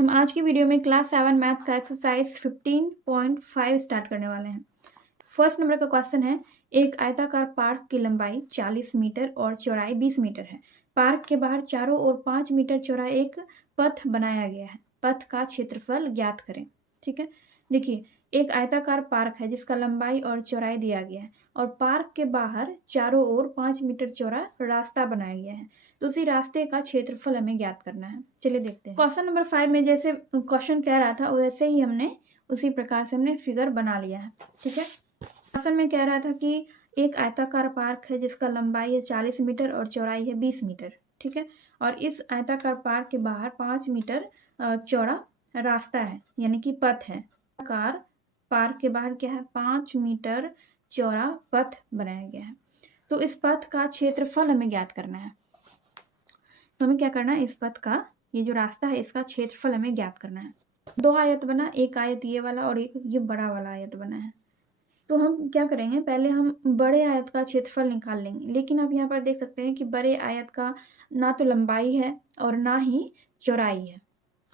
हम आज की वीडियो में क्लास 7 मैथ का एक्सरसाइज 15.5 स्टार्ट करने वाले हैं। फर्स्ट नंबर का क्वेश्चन है, एक आयताकार पार्क की लंबाई 40 मीटर और चौड़ाई 20 मीटर है। पार्क के बाहर चारों ओर 5 मीटर चौड़ा एक पथ बनाया गया है। पथ का क्षेत्रफल ज्ञात करें। ठीक है, देखिए एक आयताकार पार्क है जिसका लंबाई और चौड़ाई दिया गया है और पार्क के बाहर चारों ओर 5 मीटर चौड़ा रास्ता बनाया गया है। तो उसी रास्ते का क्षेत्रफल हमें ज्ञात करना है। चलिए देखते हैं। क्वेश्चन नंबर 5 में जैसे क्वेश्चन कह रहा था वैसे ही हमने उसी प्रकार से हमने फिगर बना लिया है। ठीक है, क्वेश्चन में कह रहा था कि एक आयताकार पार्क है जिसका लंबाई है 40 मीटर और चौड़ाई है 20 मीटर। ठीक है, और इस आयताकार पार्क के बाहर 5 मीटर चौड़ा रास्ता है, यानी कि पथ है। आयताकार पार्क के बाहर क्या है, 5 मीटर चौड़ा पथ बनाया गया है। तो इस पथ का क्षेत्रफल हमें ज्ञात करना है। तो हमें क्या करना है, इस पथ का ये जो रास्ता है इसका क्षेत्रफल हमें ज्ञात करना है। दो आयत बना, एक आयत ये वाला और एक ये बड़ा वाला आयत बना है। तो हम क्या करेंगे, पहले हम बड़े आयत का क्षेत्रफल निकाल लेंगे। लेकिन आप यहाँ पर देख सकते हैं कि बड़े आयत का ना तो लंबाई है और ना ही चौड़ाई है।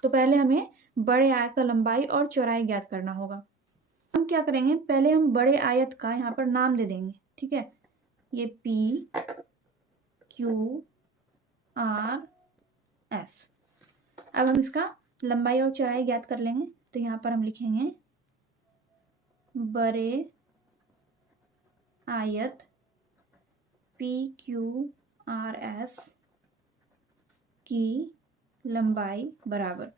तो पहले हमें बड़े आयत का लंबाई और चौड़ाई ज्ञात करना होगा। हम क्या करेंगे, पहले हम बड़े आयत का यहाँ पर नाम दे देंगे। ठीक है, ये P Q R S। अब हम इसका लंबाई और चौड़ाई ज्ञात कर लेंगे। तो यहाँ पर हम लिखेंगे बड़े आयत PQRS की लंबाई बराबर,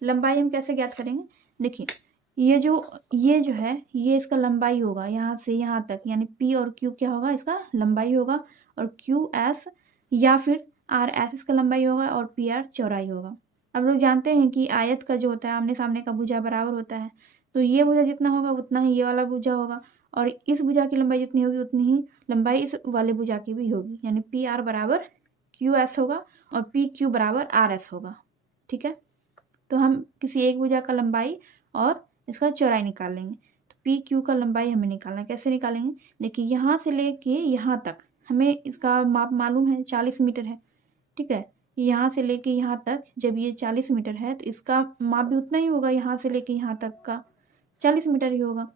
लंबाई हम कैसे ज्ञात करेंगे, देखिए ये जो है ये इसका लंबाई होगा यहाँ से यहाँ तक, यानी P और Q क्या होगा, इसका लंबाई होगा, और QS या फिर RS इसका लंबाई होगा और PR चौड़ाई होगा। अब लोग जानते हैं कि आयत का जो होता है आमने सामने का भुजा बराबर होता है। तो ये भुजा जितना होगा उतना ही ये वाला भुजा होगा, और इस भुजा की लंबाई जितनी होगी उतनी ही लंबाई इस वाले भुजा की भी होगी, यानी PR बराबर QS होगा और PQ बराबर RS होगा। ठीक है, तो हम किसी एक भुजा का लंबाई और इसका चौड़ाई निकाल लेंगे। तो PQ का लंबाई हमें निकालना है। कैसे निकालेंगे, देखिए यहाँ से लेके यहाँ तक हमें इसका माप मालूम है 40 मीटर है। ठीक है, यहाँ से लेके यहाँ तक जब ये 40 मीटर है तो इसका माप भी उतना ही होगा, यहाँ से लेके यहाँ तक का 40 मीटर ही होगा।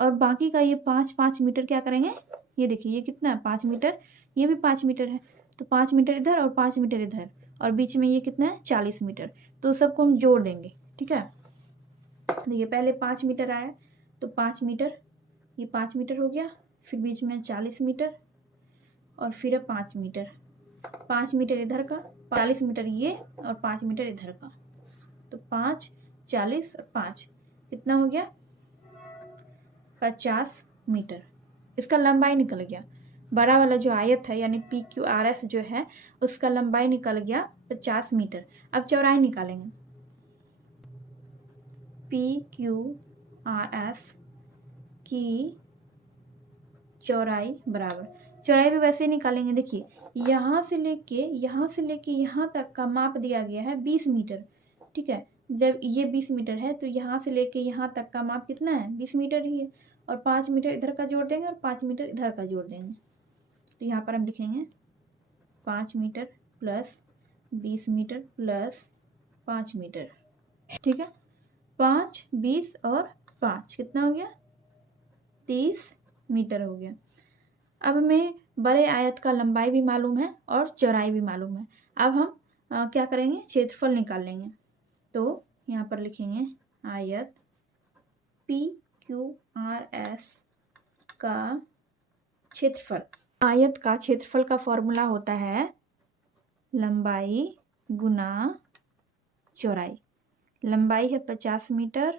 और बाकी का ये 5-5 मीटर क्या करेंगे, ये देखिए ये कितना है 5 मीटर, ये भी 5 मीटर है। तो 5 मीटर इधर और 5 मीटर इधर, और बीच में ये कितना है 40 मीटर। तो सबको हम जोड़ देंगे। ठीक है, देखिए पहले 5 मीटर आया तो 5 मीटर, ये 5 मीटर हो गया, फिर बीच में 40 मीटर और फिर 5 मीटर, 5 मीटर इधर का, 40 मीटर ये और 5 मीटर इधर का। तो 5, 40 और 5 कितना हो गया, 50 मीटर। इसका लंबाई निकल गया। बड़ा वाला जो आयत है यानी PQRS जो है उसका लंबाई निकल गया 50 मीटर। अब चौड़ाई निकालेंगे। PQRS की चौड़ाई बराबर, चौड़ाई भी वैसे ही निकालेंगे। देखिए यहाँ से लेके यहाँ तक का माप दिया गया है 20 मीटर। ठीक है, जब ये 20 मीटर है तो यहाँ से लेके यहाँ तक का माप कितना है, 20 मीटर ही है। और 5 मीटर इधर का जोड़ देंगे और 5 मीटर इधर का जोड़ देंगे। तो यहाँ पर हम लिखेंगे 5 metre plus 20 metre plus 5 metre. ठीक है, 5, 20 और 5 कितना हो गया, 30 मीटर हो गया। अब हमें बड़े आयत का लंबाई भी मालूम है और चौड़ाई भी मालूम है। अब हम क्या करेंगे, क्षेत्रफल निकाल लेंगे। तो यहाँ पर लिखेंगे आयत PQRS का क्षेत्रफल। आयत का क्षेत्रफल का फॉर्मूला होता है लंबाई गुना चौड़ाई। लंबाई है 50 मीटर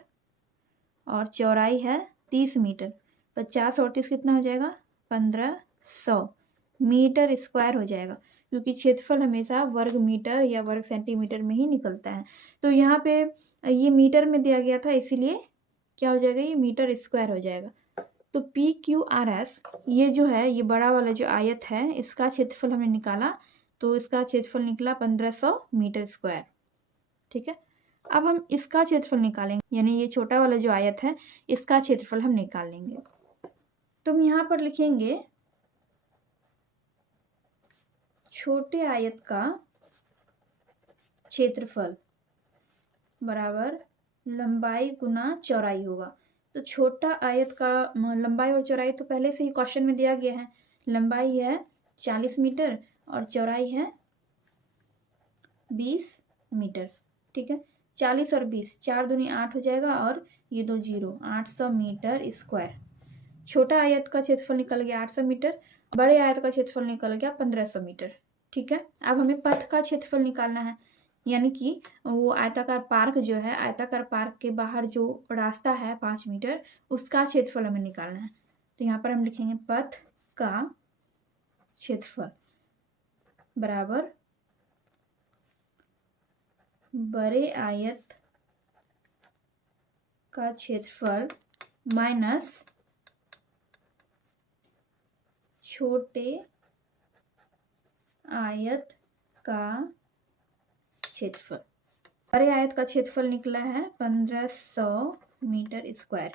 और चौड़ाई है 30 मीटर। 50 और 30 कितना हो जाएगा, 1500 मीटर स्क्वायर हो जाएगा, क्योंकि क्षेत्रफल हमेशा वर्ग मीटर या वर्ग सेंटीमीटर में ही निकलता है। तो यहाँ पे ये मीटर में दिया गया था, इसीलिए क्या हो जाएगा, ये मीटर स्क्वायर हो जाएगा। तो PQRS ये जो है, ये बड़ा वाला जो आयत है इसका क्षेत्रफल हमने निकाला, तो इसका क्षेत्रफल निकला 1500 मीटर स्क्वायर। ठीक है, अब हम इसका क्षेत्रफल निकालेंगे, यानी ये छोटा वाला जो आयत है इसका क्षेत्रफल हम निकाल लेंगे। तो हम यहाँ पर लिखेंगे छोटे आयत का क्षेत्रफल बराबर लंबाई गुना चौड़ाई होगा। तो छोटा आयत का लंबाई और चौड़ाई तो पहले से ही क्वेश्चन में दिया गया है। लंबाई है 40 मीटर और चौड़ाई है 20 मीटर। ठीक है, 40 और 20, 4 दूनी 8 हो जाएगा और ये 2 0, 800 मीटर स्क्वायर। छोटा आयत का क्षेत्रफल निकल गया 800 मीटर, बड़े आयत का क्षेत्रफल निकल गया 1500 मीटर। ठीक है, अब हमें पथ का क्षेत्रफल निकालना है, यानी कि वो आयताकार पार्क जो है, आयताकार पार्क के बाहर जो रास्ता है 5 मीटर, उसका क्षेत्रफल हमें निकालना है। तो यहाँ पर हम लिखेंगे पथ का क्षेत्रफल बराबर बड़े आयत का क्षेत्रफल माइनस छोटे आयत का क्षेत्रफल। बड़े आयत का क्षेत्रफल निकला है 1500 मीटर स्क्वायर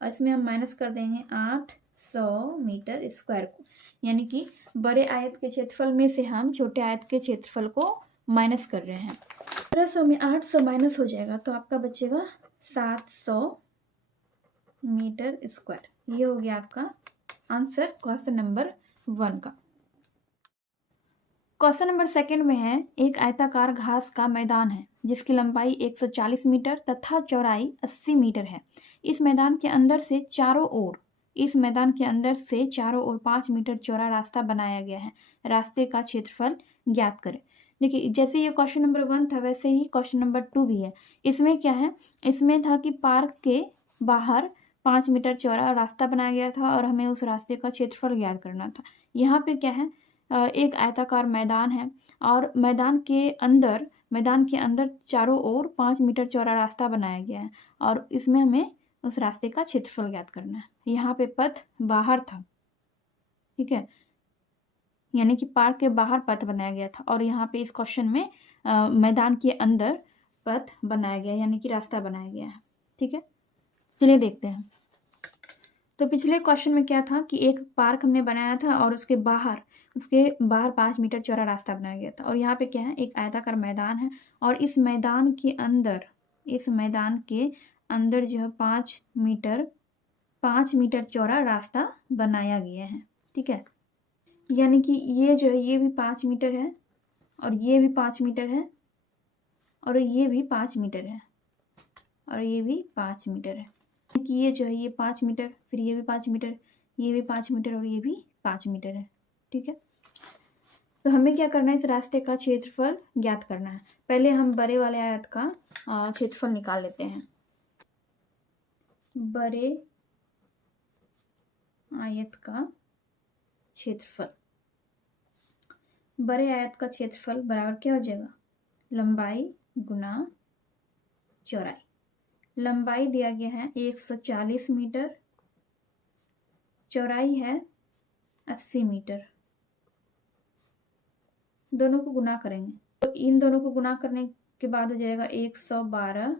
और इसमें हम माइनस कर देंगे 800 मीटर स्क्वायर को, यानी कि बड़े आयत के क्षेत्रफल में से हम छोटे आयत के क्षेत्रफल को माइनस कर रहे हैं। 1500 में 800 माइनस हो जाएगा तो आपका बचेगा 700 मीटर स्क्वायर। ये हो गया आपका आंसर क्वेश्चन नंबर 1 का। क्वेश्चन नंबर 2 में है, एक आयताकार घास का मैदान है जिसकी लंबाई 140 मीटर तथा चौड़ाई 80 मीटर है। इस मैदान के अंदर से चारों ओर 5 मीटर चौड़ा रास्ता बनाया गया है। रास्ते का क्षेत्रफल ज्ञात करें। देखिए, जैसे ये क्वेश्चन नंबर 1 था वैसे ही क्वेश्चन नंबर 2 भी है। इसमें क्या है, इसमें था कि पार्क के बाहर 5 मीटर चौड़ा रास्ता बनाया गया था और हमें उस रास्ते का क्षेत्रफल ज्ञात करना था। यहाँ पे क्या है, एक आयताकार मैदान है और मैदान के अंदर चारों ओर 5 मीटर चौड़ा रास्ता बनाया गया है और इसमें हमें उस रास्ते का क्षेत्रफल ज्ञात करना है। यहाँ पे पथ बाहर था, ठीक है, यानी कि पार्क के बाहर पथ बनाया गया था और यहाँ पे इस क्वेश्चन में मैदान के अंदर पथ बनाया गया, यानी कि रास्ता बनाया गया है। ठीक है, चलिए देखते हैं। तो पिछले क्वेश्चन में क्या था कि एक पार्क हमने बनाया था और उसके बाहर 5 मीटर चौड़ा रास्ता बनाया गया था और यहाँ पे क्या है, एक आयताकार मैदान है और इस मैदान के अंदर जो है 5 मीटर चौड़ा रास्ता बनाया गया है। ठीक है, यानी कि ये जो है ये भी 5 मीटर है और ये भी 5 मीटर है और ये भी 5 मीटर है और ये भी 5 मीटर है, कि ये जो है ये 5 मीटर, फिर ये भी 5 मीटर, ये भी 5 मीटर और ये भी 5 मीटर है। ठीक है, तो हमें क्या करना है, इस रास्ते का क्षेत्रफल ज्ञात करना है। पहले हम बड़े वाले आयत का क्षेत्रफल निकाल लेते हैं। बड़े आयत का क्षेत्रफल बराबर क्या हो जाएगा, लंबाई गुना चौड़ाई। लंबाई दिया गया है 140 मीटर, चौड़ाई है 80 मीटर। दोनों को गुना करेंगे तो इन दोनों को गुना करने के बाद हो जाएगा 112,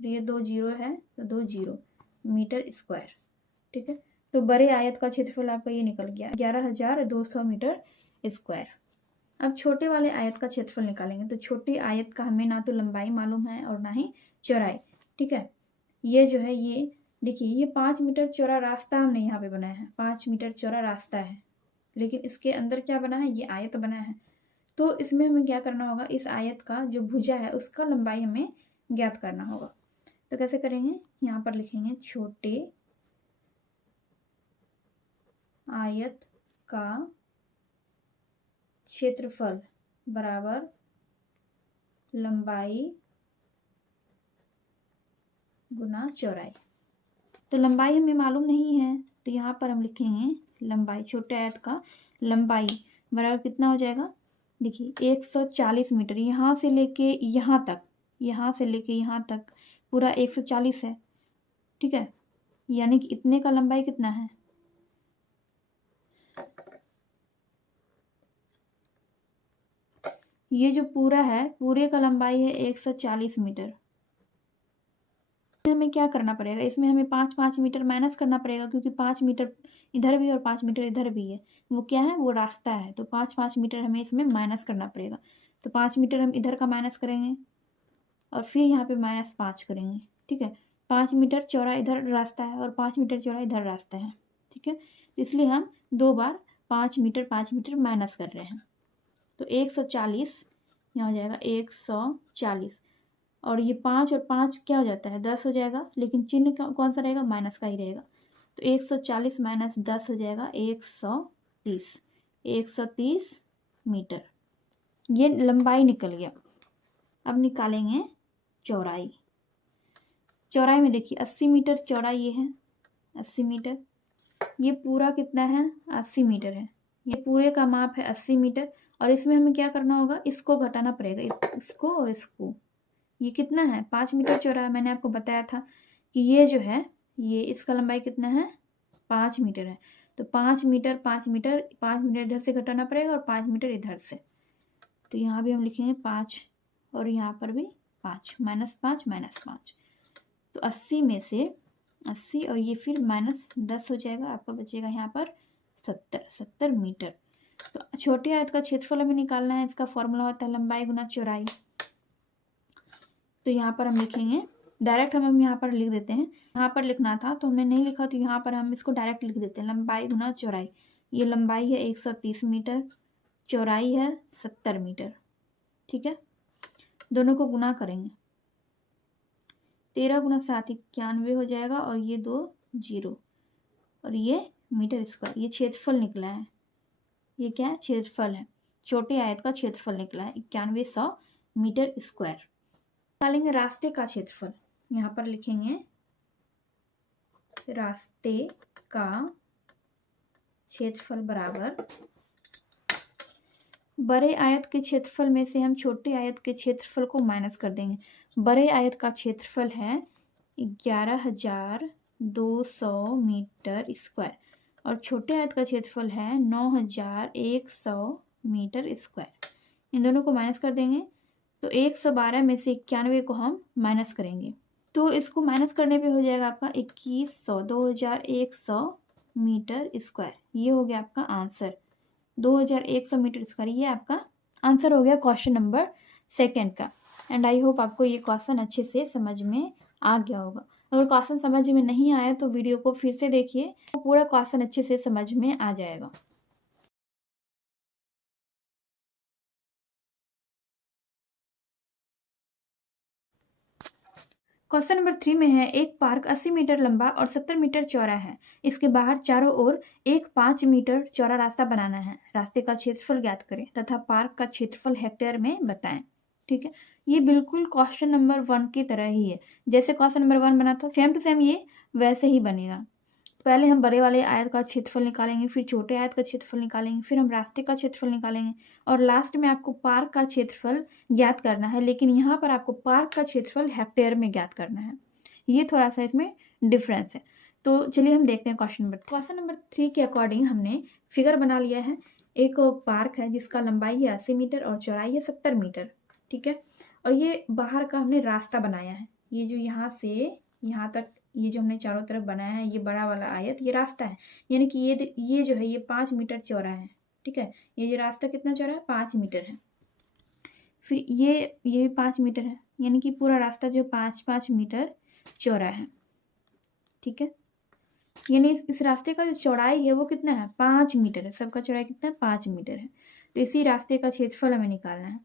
ये 2 0 है तो 2 0 मीटर स्क्वायर। ठीक है, तो बड़े आयत का क्षेत्रफल आपका ये निकल गया 11,200 मीटर स्क्वायर। अब छोटे वाले आयत का क्षेत्रफल निकालेंगे। तो छोटे आयत का हमें ना तो लंबाई मालूम है और ना ही चौड़ाई। ठीक है, ये जो है, ये देखिए, ये 5 मीटर चौड़ा रास्ता हमने यहाँ पे बनाया है, 5 मीटर चौड़ा रास्ता है, लेकिन इसके अंदर क्या बना है, ये आयत बना है। तो इसमें हमें क्या करना होगा, इस आयत का जो भुजा है उसका लंबाई हमें ज्ञात करना होगा। तो कैसे करेंगे, यहाँ पर लिखेंगे छोटे आयत का क्षेत्रफल बराबर लंबाई गुना चौड़ाई। तो लंबाई हमें मालूम नहीं है तो यहाँ पर हम लिखेंगे लंबाई, छोटे आयत का लंबाई बराबर कितना हो जाएगा, देखिए 140 मीटर। यहाँ से लेके यहाँ तक पूरा 140 है। ठीक है, यानी कि इतने का लंबाई कितना है, ये जो पूरा है, पूरे का लंबाई है 140 मीटर। हमें क्या करना पड़ेगा, इसमें हमें 5 मीटर माइनस करना पड़ेगा क्योंकि 5 मीटर इधर भी और 5 मीटर इधर भी है। वो क्या है, वो रास्ता है, तो 5 मीटर हमें इसमें माइनस करना पड़ेगा। तो 5 मीटर हम इधर का माइनस करेंगे और फिर यहाँ पे -5 करेंगे। ठीक है, 5 मीटर चौड़ा इधर रास्ता है और 5 मीटर चौड़ा इधर रास्ता है। ठीक है, इसलिए हम 2 बार 5 मीटर माइनस कर रहे हैं। तो 140 यहाँ हो जाएगा 140, और ये 5 और 5 क्या हो जाता है 10 हो जाएगा, लेकिन चिन्ह कौन सा रहेगा, माइनस का ही रहेगा। तो 140 माइनस 10 हो जाएगा 130 मीटर। ये लंबाई निकल गया। अब निकालेंगे चौड़ाई। चौड़ाई में देखिए 80 मीटर चौड़ाई ये है, 80 मीटर। ये पूरा कितना है, 80 मीटर है। ये पूरे का माप है 80 मीटर, और इसमें हमें क्या करना होगा, इसको घटाना पड़ेगा, इसको और इसको। ये कितना है, 5 मीटर चौड़ा है। मैंने आपको बताया था कि ये जो है ये इसका लंबाई कितना है, 5 मीटर है। तो 5 मीटर 5 मीटर 5 मीटर इधर से घटाना पड़ेगा और 5 मीटर इधर से। तो यहाँ भी हम लिखेंगे 5 और यहाँ पर भी 5, -5 तो 80 में से 80 और ये फिर -10 हो जाएगा, आपका बचेगा यहाँ पर 70 मीटर। तो छोटे आयत का क्षेत्रफल हमें निकालना है। इसका फॉर्मूला होता है लंबाई गुना चौड़ाई। तो यहाँ पर हम लिखेंगे, डायरेक्ट हम यहाँ पर लिख देते हैं। यहाँ पर लिखना था तो हमने नहीं लिखा, तो यहाँ पर हम इसको डायरेक्ट लिख देते हैं, लंबाई गुना चौड़ाई। ये लंबाई है 130 मीटर, चौड़ाई है 70 मीटर। ठीक है, दोनों को गुना करेंगे, 13 गुना 7 91 हो जाएगा, और ये 2 0, और ये मीटर स्क्वायर। ये क्षेत्रफल निकला है। ये क्या है, क्षेत्रफल है। छोटे आयत का क्षेत्रफल निकला है 9100 मीटर स्क्वायर। निकालेंगे रास्ते का क्षेत्रफल। यहाँ पर लिखेंगे रास्ते का क्षेत्रफल बराबर, बड़े आयत के क्षेत्रफल में से हम छोटे आयत के क्षेत्रफल को माइनस कर देंगे। बड़े आयत का क्षेत्रफल है 11,200 मीटर स्क्वायर, और छोटे आयत का क्षेत्रफल है 9,100 मीटर स्क्वायर। इन दोनों को माइनस कर देंगे, तो 112 में से 91 को हम माइनस करेंगे, तो इसको माइनस करने पे हो जाएगा आपका 2100, 2100 मीटर स्क्वायर। ये हो गया आपका आंसर, 2100 मीटर स्क्वायर। ये आपका आंसर हो गया क्वेश्चन नंबर 2 का। एंड आई होप आपको ये क्वेश्चन अच्छे से समझ में आ गया होगा। अगर क्वेश्चन समझ में नहीं आया तो वीडियो को फिर से देखिए, तो पूरा क्वेश्चन अच्छे से समझ में आ जाएगा। क्वेश्चन नंबर 3 में है, एक पार्क 80 मीटर लंबा और 70 मीटर चौड़ा है। इसके बाहर चारों ओर एक 5 मीटर चौड़ा रास्ता बनाना है। रास्ते का क्षेत्रफल ज्ञात करें तथा पार्क का क्षेत्रफल हेक्टेयर में बताएं। ठीक है, ये बिल्कुल क्वेश्चन नंबर 1 की तरह ही है। जैसे क्वेश्चन नंबर 1 बना था, सेम टू सेम ये वैसे ही बनेगा। पहले हम बड़े वाले आयत का क्षेत्रफल निकालेंगे, फिर छोटे आयत का क्षेत्रफल निकालेंगे, फिर हम रास्ते का क्षेत्रफल निकालेंगे, और लास्ट में आपको पार्क का क्षेत्रफल ज्ञात करना है। लेकिन यहाँ पर आपको पार्क का क्षेत्रफल हेक्टेयर में ज्ञात करना है। ये थोड़ा सा इसमें डिफरेंस है। तो चलिए हम देखते हैं क्वेश्चन नंबर 3 के अकॉर्डिंग हमने फिगर बना लिया है। एक पार्क है जिसका लंबाई है 80 मीटर और चौड़ाई है 70 मीटर। ठीक है, और ये बाहर का हमने रास्ता बनाया है। ये जो यहाँ से यहाँ तक ये जो हमने चारों तरफ बनाया है, ये बड़ा वाला आयत, ये रास्ता है। यानी कि ये जो है ये 5 मीटर चौड़ा है। ठीक है, ये जो रास्ता कितना चौड़ा है, 5 मीटर है। फिर ये भी 5 मीटर है, यानी कि पूरा रास्ता जो 5 मीटर चौड़ा है। ठीक है, यानी इस रास्ते का जो चौड़ाई है वो कितना है, 5 मीटर है। सबका चौड़ाई कितना है, 5 मीटर है। तो इसी रास्ते का क्षेत्रफल हमें निकालना है।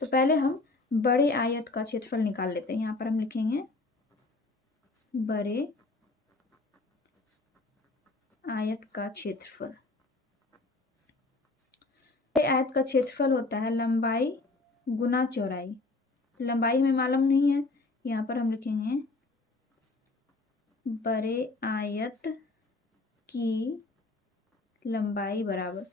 तो पहले हम बड़े आयत का क्षेत्रफल निकाल लेते हैं। यहाँ पर हम लिखेंगे बड़े आयत का क्षेत्रफल। बड़े आयत का क्षेत्रफल होता है लंबाई गुना चौड़ाई। लंबाई हमें मालूम नहीं है, यहाँ पर हम लिखेंगे बड़े आयत की लंबाई बराबर,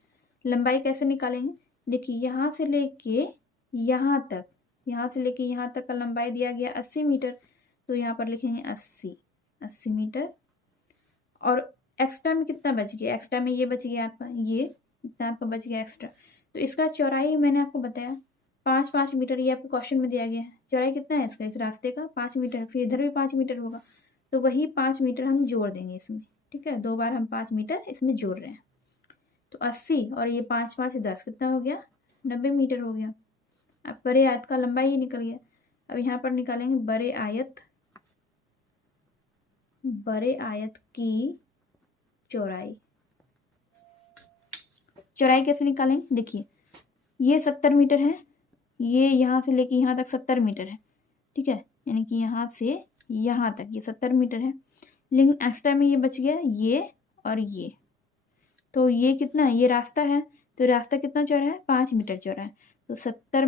लंबाई कैसे निकालेंगे, देखिए यहाँ से लेके यहाँ तक, यहाँ से लेके यहाँ तक का लंबाई दिया गया 80 मीटर। तो यहाँ पर लिखेंगे 80 मीटर, और एक्स्ट्रा में कितना बच गया, एक्स्ट्रा में ये बच गया आपका, ये इतना आपका बच गया एक्स्ट्रा। तो इसका चौड़ाई मैंने आपको बताया 5 मीटर, ये आपको क्वेश्चन में दिया गया है। चौड़ाई कितना है इसका, इस रास्ते का 5 मीटर, फिर इधर भी 5 मीटर होगा, तो वही 5 मीटर हम जोड़ देंगे इसमें। ठीक है, 2 बार हम 5 मीटर इसमें जोड़ रहे हैं। तो 80 और ये 5 5 10 कितना हो गया, 90 मीटर हो गया। अब बड़े आयत का लंबाई ही निकल गया। अब यहाँ पर निकालेंगे बड़े आयत की चौड़ाई। चौड़ाई कैसे निकालेंगे, देखिए ये 70 मीटर है, ये यहाँ से लेके यहाँ तक 70 मीटर है, ठीक है, यानी कि यहाँ से यहाँ तक ये 70 मीटर है। लेकिन एक्स्ट्रा में ये बच गया ये और ये, तो ये कितना है, ये रास्ता है, तो रास्ता कितना चौड़ा है, 5 मीटर चौड़ा है। तो 70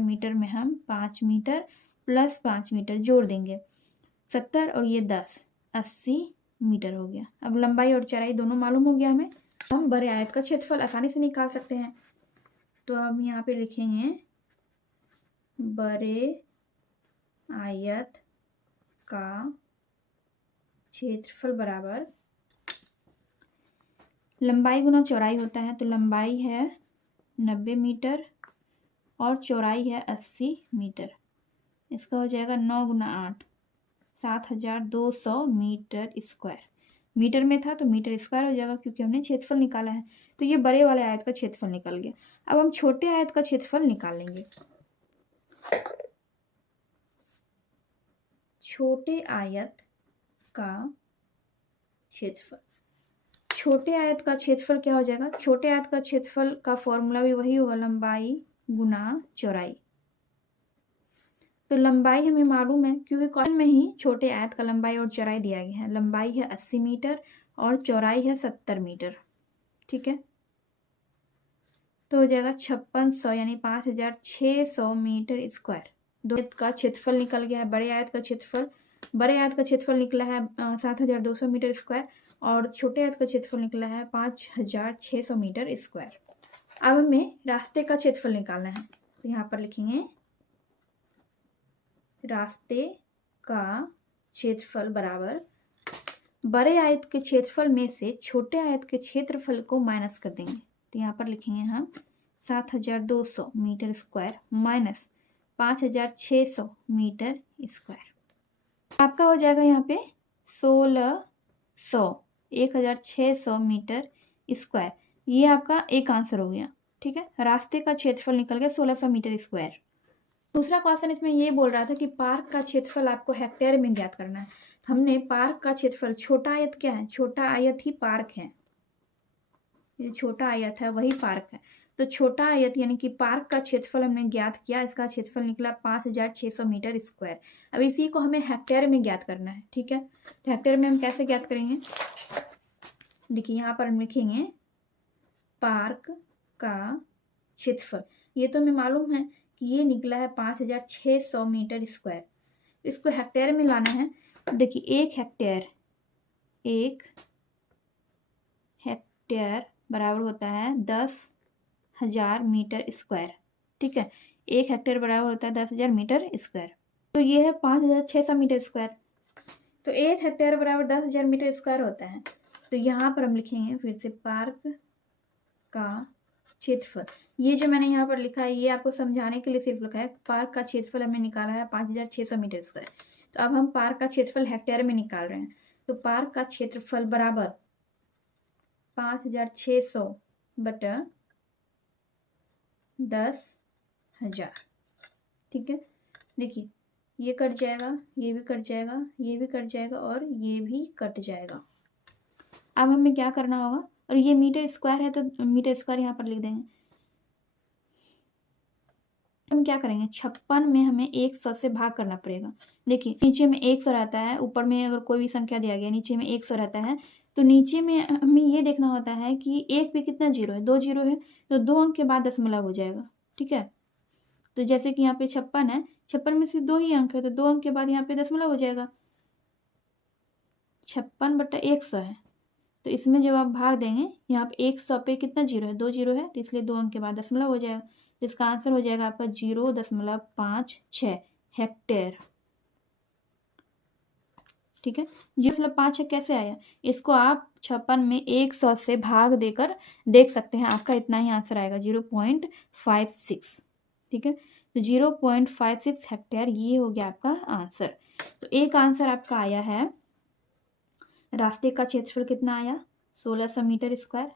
मीटर में हम 5 मीटर प्लस 5 मीटर जोड़ देंगे, 70 और ये 10, 80 मीटर हो गया। अब लंबाई और चौड़ाई दोनों मालूम हो गया हमें, हम बड़े आयत का क्षेत्रफल आसानी से निकाल सकते हैं। तो हम यहाँ पे लिखेंगे बड़े आयत का क्षेत्रफल बराबर लंबाई गुना चौड़ाई होता है, तो लंबाई है 90 मीटर और चौड़ाई है 80 मीटर। इसका हो जाएगा 9 गुना 8, 7200 मीटर स्क्वायर। मीटर में था तो मीटर स्क्वायर हो जाएगा क्योंकि हमने क्षेत्रफल निकाला है। तो ये बड़े वाले आयत का क्षेत्रफल निकल गया। अब हम छोटे आयत का क्षेत्रफल निकालेंगे। छोटे आयत का क्षेत्रफल, छोटे आयत का क्षेत्रफल क्या हो जाएगा, छोटे आयत का क्षेत्रफल का फॉर्मूला भी वही होगा, लंबाई गुना चौड़ाई। तो लंबाई हमें मालूम है क्योंकि क्वेश्चन में ही छोटे आयत का लंबाई और चौड़ाई दिया गया है। लंबाई है 80 मीटर और चौड़ाई है 70 मीटर, ठीक है। तो हो जाएगा 5600 यानी 5600 मीटर स्क्वायर। दो आयत का क्षेत्रफल निकल गया है। बड़े आयत का क्षेत्रफल निकला है 7200 मीटर स्क्वायर और छोटे आयत का क्षेत्रफल निकला है 5600 मीटर स्क्वायर। अब हमें रास्ते का क्षेत्रफल निकालना है, तो यहाँ पर लिखेंगे रास्ते का क्षेत्रफल बराबर बड़े आयत के क्षेत्रफल में से छोटे आयत के क्षेत्रफल को माइनस कर देंगे। तो यहाँ पर लिखेंगे हम 7200 metre square minus 5600 metre square. आपका हो जाएगा यहाँ पे 1600 मीटर स्क्वायर। ये आपका एक आंसर हो गया, ठीक है। रास्ते का क्षेत्रफल निकल गया 1600 मीटर स्क्वायर। दूसरा क्वेश्चन इसमें ये बोल रहा था कि पार्क का क्षेत्रफल आपको हेक्टेयर में ज्ञात करना है। हमने पार्क का क्षेत्रफल, छोटा आयत क्या है, छोटा आयत ही पार्क है, ये छोटा आयत है वही पार्क है। तो छोटा आयत यानी कि पार्क का क्षेत्रफल हमने ज्ञात किया, इसका क्षेत्रफल निकला 5600 मीटर स्क्वायर। अब इसी को हमें हेक्टेयर में ज्ञात करना है, ठीक है। तो हेक्टेयर में हम कैसे ज्ञात करेंगे, देखिए यहाँ पर हम लिखेंगे पार्क का क्षेत्रफल। ये तो हमें मालूम है कि ये निकला है 5600 मीटर स्क्वायर। इसको हेक्टेयर में लाना है। देखिए एक हेक्टेयर बराबर होता है 10,000 मीटर स्क्वायर, ठीक है। एक हेक्टेयर बराबर होता है 10,000 मीटर स्क्वायर। तो ये है 5600 मीटर स्क्वायर। तो एक हेक्टेयर बराबर 10,000 मीटर स्क्वायर होता है। तो यहाँ पर हम लिखेंगे फिर से पार्क का क्षेत्रफल। ये जो मैंने यहाँ पर लिखा है ये आपको समझाने के लिए सिर्फ लिखा है। पार्क का क्षेत्रफल हमने निकाला है 5600 मीटर स्क्वायर। तो अब हम पार्क का क्षेत्रफल हेक्टेयर में निकाल रहे हैं। तो पार्क का क्षेत्रफल बराबर 5600 बटा 10,000, ठीक है। देखिए ये कट जाएगा, ये भी कट जाएगा, ये भी कट जाएगा और ये भी कट जाएगा। अब हमें क्या करना होगा, और ये मीटर स्क्वायर है तो मीटर स्क्वायर यहाँ पर लिख देंगे। हम क्या करेंगे, 56 में हमें 100 से भाग करना पड़ेगा। देखिए नीचे में 100 रहता है, ऊपर में अगर कोई भी संख्या दिया गया नीचे में 100 रहता है, तो नीचे में हमें ये देखना होता है कि एक पे कितना जीरो है, 2 जीरो है, तो 2 अंक के बाद दशमलव हो जाएगा, ठीक है। तो जैसे कि यहाँ पे 56 है, 56 में से 2 ही अंक है, तो 2 अंक के बाद यहाँ पे दशमलव हो जाएगा। 56 बटा 100 है, तो इसमें जब आप भाग देंगे, यहाँ पे 100 पे कितना जीरो है, 2 जीरो है, तो इसलिए 2 अंक के बाद दशमलव हो जाएगा। तो इसका आंसर हो जाएगा आपका 0.56 हेक्टेयर, ठीक है। 0.56 कैसे आया, इसको आप 56 में 100 से भाग देकर देख सकते हैं, आपका इतना ही आंसर आएगा 0.56, ठीक है। तो 0.56 हेक्टेयर ये हो गया आपका आंसर। तो एक आंसर आपका आया है, रास्ते का क्षेत्रफल कितना आया 1600 मीटर स्क्वायर,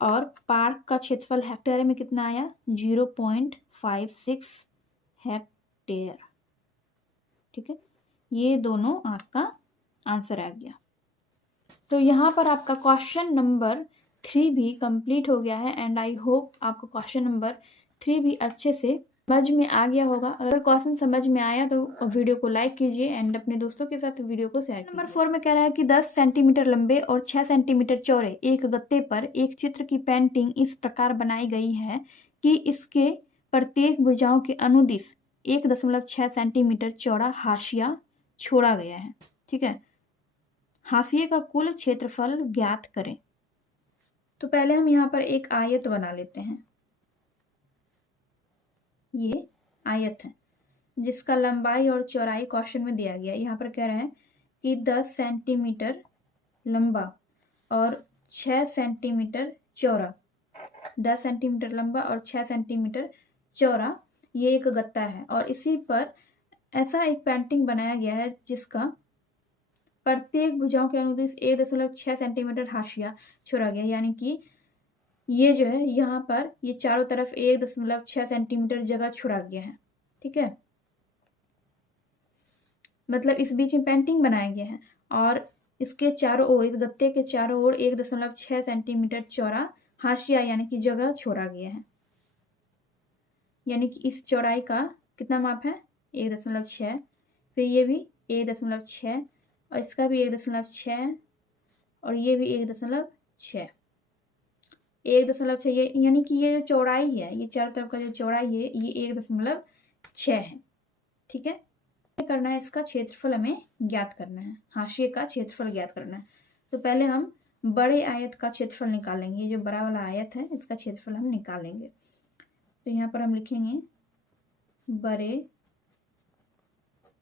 और पार्क का क्षेत्रफल हेक्टेयर में कितना आया 0.56 हेक्टेयर। ठीक है, ये दोनों आपका आंसर आ गया। तो यहाँ पर आपका क्वेश्चन नंबर 3 भी कंप्लीट हो गया है एंड आई होप आपको क्वेश्चन नंबर 3 भी अच्छे से समझ में आ गया होगा। अगर क्वेश्चन समझ में आया तो वीडियो को लाइक कीजिए एंड अपने दोस्तों के साथ वीडियो को शेयर कीजिए। नंबर 4 में कह रहा है कि 10 सेंटीमीटर लंबे और 6 सेंटीमीटर चौड़े एक गत्ते पर एक चित्र की पेंटिंग इस प्रकार बनाई गई है कि इसके प्रत्येक भुजाओं के अनुदिश 1.6 सेंटीमीटर चौड़ा हाशिया छोड़ा गया है। ठीक है, हाशिए का कुल क्षेत्रफल ज्ञात करें। तो पहले हम यहाँ पर एक आयत बना लेते हैं। ये आयत है जिसका लंबाई और चौड़ाई क्वेश्चन में दिया गया है। यहाँ पर कह रहे हैं कि 10 सेंटीमीटर लंबा और 6 सेंटीमीटर चौड़ा, 10 सेंटीमीटर लंबा और 6 सेंटीमीटर चौड़ा ये एक गत्ता है और इसी पर ऐसा एक पेंटिंग बनाया गया है जिसका प्रत्येक भुजाओं के अनुदिश 1.6 सेंटीमीटर हाशिया छोड़ा गया, यानी कि ये जो है यहाँ पर ये चारों तरफ 1.6 सेंटीमीटर जगह छोड़ा गया है। ठीक है, मतलब इस बीच में पेंटिंग बनाया गया है और इसके चारों ओर, इस गत्ते के चारों ओर 1.6 सेंटीमीटर चौड़ा हाशिया यानी कि जगह छोड़ा गया है। यानी कि इस चौड़ाई का कितना माप है 1.6, फिर ये भी 1.6 और इसका भी 1.6 और ये भी 1.6, 1.6 ये यानी कि ये जो चौड़ाई है, ये चारों तरफ का जो चौड़ाई है ये 1.6 है। ठीक है, करना है इसका क्षेत्रफल हमें ज्ञात करना है, हाशिए का क्षेत्रफल ज्ञात करना है। तो पहले हम बड़े आयत का क्षेत्रफल निकालेंगे। ये जो बड़ा वाला आयत है इसका क्षेत्रफल हम निकालेंगे। तो यहाँ पर हम लिखेंगे बड़े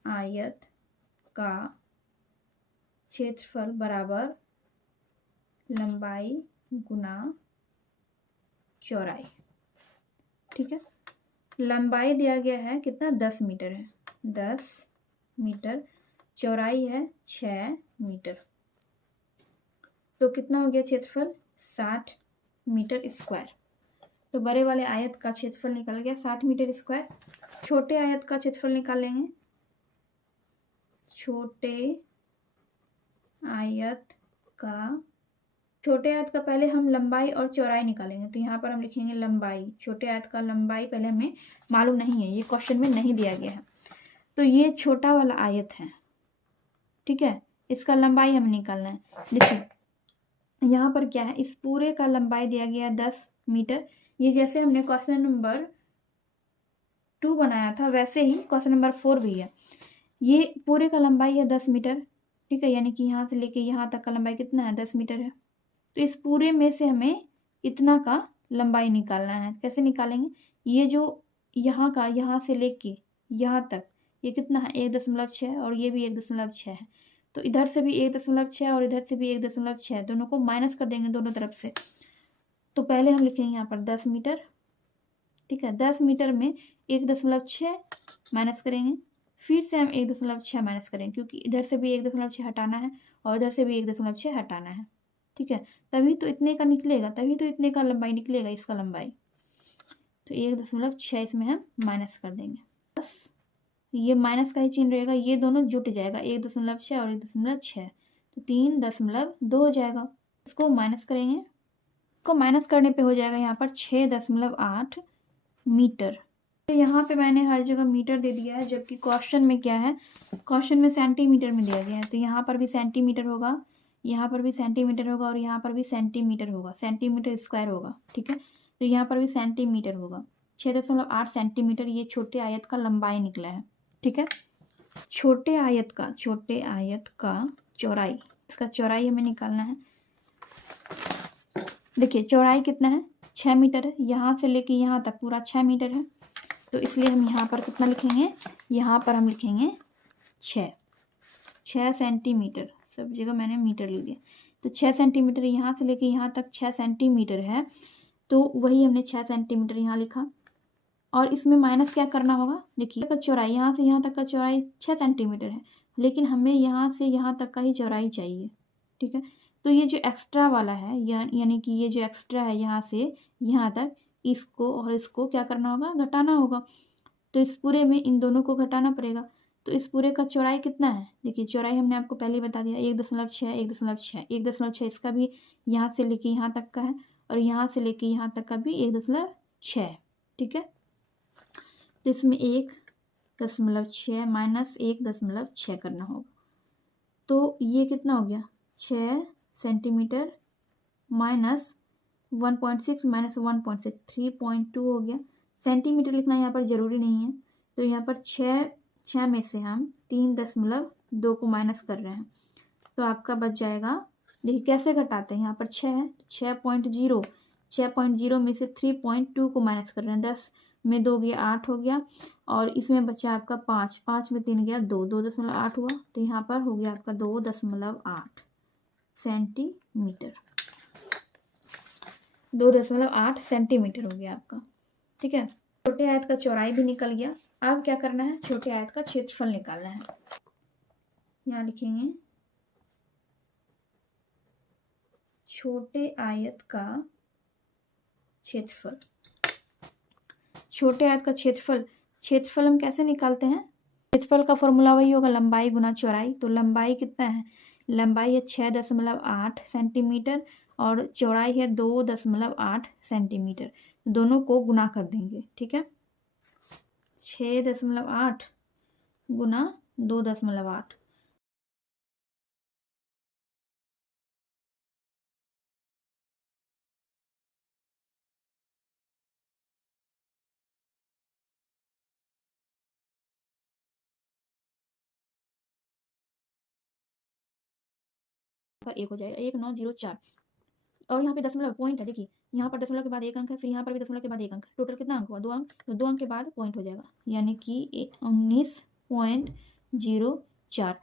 आयत का क्षेत्रफल बराबर लंबाई गुना चौड़ाई। ठीक है, लंबाई दिया गया है कितना 10 मीटर है, 10 मीटर, चौड़ाई है 6 मीटर, तो कितना हो गया क्षेत्रफल 60 मीटर स्क्वायर। तो बड़े वाले आयत का क्षेत्रफल निकल गया 60 मीटर स्क्वायर। छोटे आयत का क्षेत्रफल निकालेंगे। छोटे आयत का पहले हम लंबाई और चौड़ाई निकालेंगे। तो यहाँ पर हम लिखेंगे लंबाई, छोटे आयत का लंबाई पहले हमें मालूम नहीं है, ये क्वेश्चन में नहीं दिया गया है। तो ये छोटा वाला आयत है, ठीक है, इसका लंबाई हमें निकालना है। देखिए यहाँ पर क्या है, इस पूरे का लंबाई दिया गया 10 मीटर। ये जैसे हमने क्वेश्चन नंबर 2 बनाया था वैसे ही क्वेश्चन नंबर 4 भी है। ये पूरे का लंबाई है 10 मीटर, ठीक है, यानी कि यहाँ से लेके यहाँ तक का लंबाई कितना है 10 मीटर है। तो इस पूरे में से हमें इतना का लंबाई निकालना है। कैसे निकालेंगे, ये जो यहाँ का यहाँ से लेके यहाँ तक ये कितना है 1.6 और ये भी 1.6 है। तो इधर से भी 1.6 और इधर से भी 1.6, दोनों को माइनस कर देंगे दोनों तरफ से। तो पहले हम लिखेंगे यहाँ पर 10 मीटर, ठीक है, 10 मीटर में 1.6 माइनस करेंगे, फिर से हम 1.6 माइनस करेंगे क्योंकि इधर से भी 1.6 हटाना है और इधर से भी 1.6 हटाना है। ठीक है, तभी तो इतने का निकलेगा, तभी तो इतने का लंबाई निकलेगा, इसका लंबाई। तो 1.6 इसमें हम माइनस कर देंगे। बस ये माइनस का ही चिन्ह रहेगा, ये दोनों जुट जाएगा 1.6 और 1.6, तो 3.2 हो जाएगा। इसको माइनस करेंगे, इसको माइनस करने पे हो जाएगा यहाँ पर 6.8 मीटर। तो यहाँ पे मैंने हर जगह मीटर दे दिया है, जबकि क्वेश्चन में क्या है, क्वेश्चन में सेंटीमीटर में दिया गया है। तो यहाँ पर भी सेंटीमीटर होगा, यहाँ पर भी सेंटीमीटर होगा और यहाँ पर भी सेंटीमीटर होगा, सेंटीमीटर स्क्वायर होगा। ठीक है, तो यहाँ पर भी सेंटीमीटर होगा। 6.8 सेंटीमीटर ये छोटे आयत का लंबाई निकला है। ठीक है, छोटे आयत का चौड़ाई, इसका चौड़ाई हमें निकालना है। देखिए चौड़ाई कितना है 6 मीटर है, यहाँ से लेके यहाँ तक पूरा 6 मीटर है। तो इसलिए हम यहाँ पर कितना लिखेंगे, यहाँ पर हम लिखेंगे 6 सेंटीमीटर, सब जगह मैंने मीटर ले लिया। तो 6 सेंटीमीटर यहाँ से लेके यहाँ तक 6 सेंटीमीटर है, तो वही हमने 6 सेंटीमीटर यहाँ लिखा। और इसमें माइनस क्या करना होगा, देखिए चौड़ाई यहाँ से यहाँ तक का चौड़ाई 6 सेंटीमीटर है, लेकिन हमें यहाँ से यहाँ तक का ही चौड़ाई चाहिए। ठीक है, तो ये जो एक्स्ट्रा वाला है यानी कि ये जो एक्स्ट्रा है यहाँ से यहाँ तक, इसको और इसको क्या करना होगा, घटाना होगा। तो इस पूरे में इन दोनों को घटाना पड़ेगा। तो इस पूरे का चौड़ाई कितना है, देखिए चौड़ाई हमने आपको पहले ही बता दिया 1.6 1.6 1.6 इसका भी यहाँ से लेके यहाँ तक का है और यहाँ से लेके यहाँ तक का भी 1.6 है। ठीक है, तो इसमें 1.6 माइनस 1.6 करना होगा, तो ये कितना हो गया 6 सेंटीमीटर माइनस 1.6 माइनस 1.6 3.2 हो गया। सेंटीमीटर लिखना यहाँ पर ज़रूरी नहीं है, तो यहाँ पर 6 में से हम 3.2 को माइनस कर रहे हैं, तो आपका बच जाएगा। देखिए कैसे घटाते हैं, यहाँ पर 6 है 6.0 में से 3.2 को माइनस कर रहे हैं, 10 में 2 गया 8 हो गया और इसमें बचा आपका 5 में 3 गया 2.8 हुआ, तो यहाँ पर हो गया आपका 2.8 सेंटीमीटर 2.8 सेंटीमीटर हो गया आपका। ठीक है, छोटे आयत का चौड़ाई भी निकल गया। अब क्या करना है, छोटे आयत का क्षेत्रफल निकालना है। यहाँ लिखेंगे छोटे आयत का क्षेत्रफल। छोटे आयत का क्षेत्रफल हम कैसे निकालते हैं, क्षेत्रफल का फॉर्मूला वही होगा लंबाई गुना चौड़ाई। तो लंबाई कितना है, लंबाई है 6.8 सेंटीमीटर और चौड़ाई है 2.8 सेंटीमीटर, दोनों को गुना कर देंगे। ठीक है, 6.8 गुना 2.8, पर 1 हो जाएगा 1904 और यहाँ पे दशमलव पॉइंट है। देखिए यहाँ पर दशमलव के बाद 1 अंक है, फिर यहाँ पर भी दशमलव के बाद 1 अंक, टोटल कितना अंक हुआ 2 अंक, तो 2 अंक के बाद पॉइंट हो जाएगा, यानी कि 19.04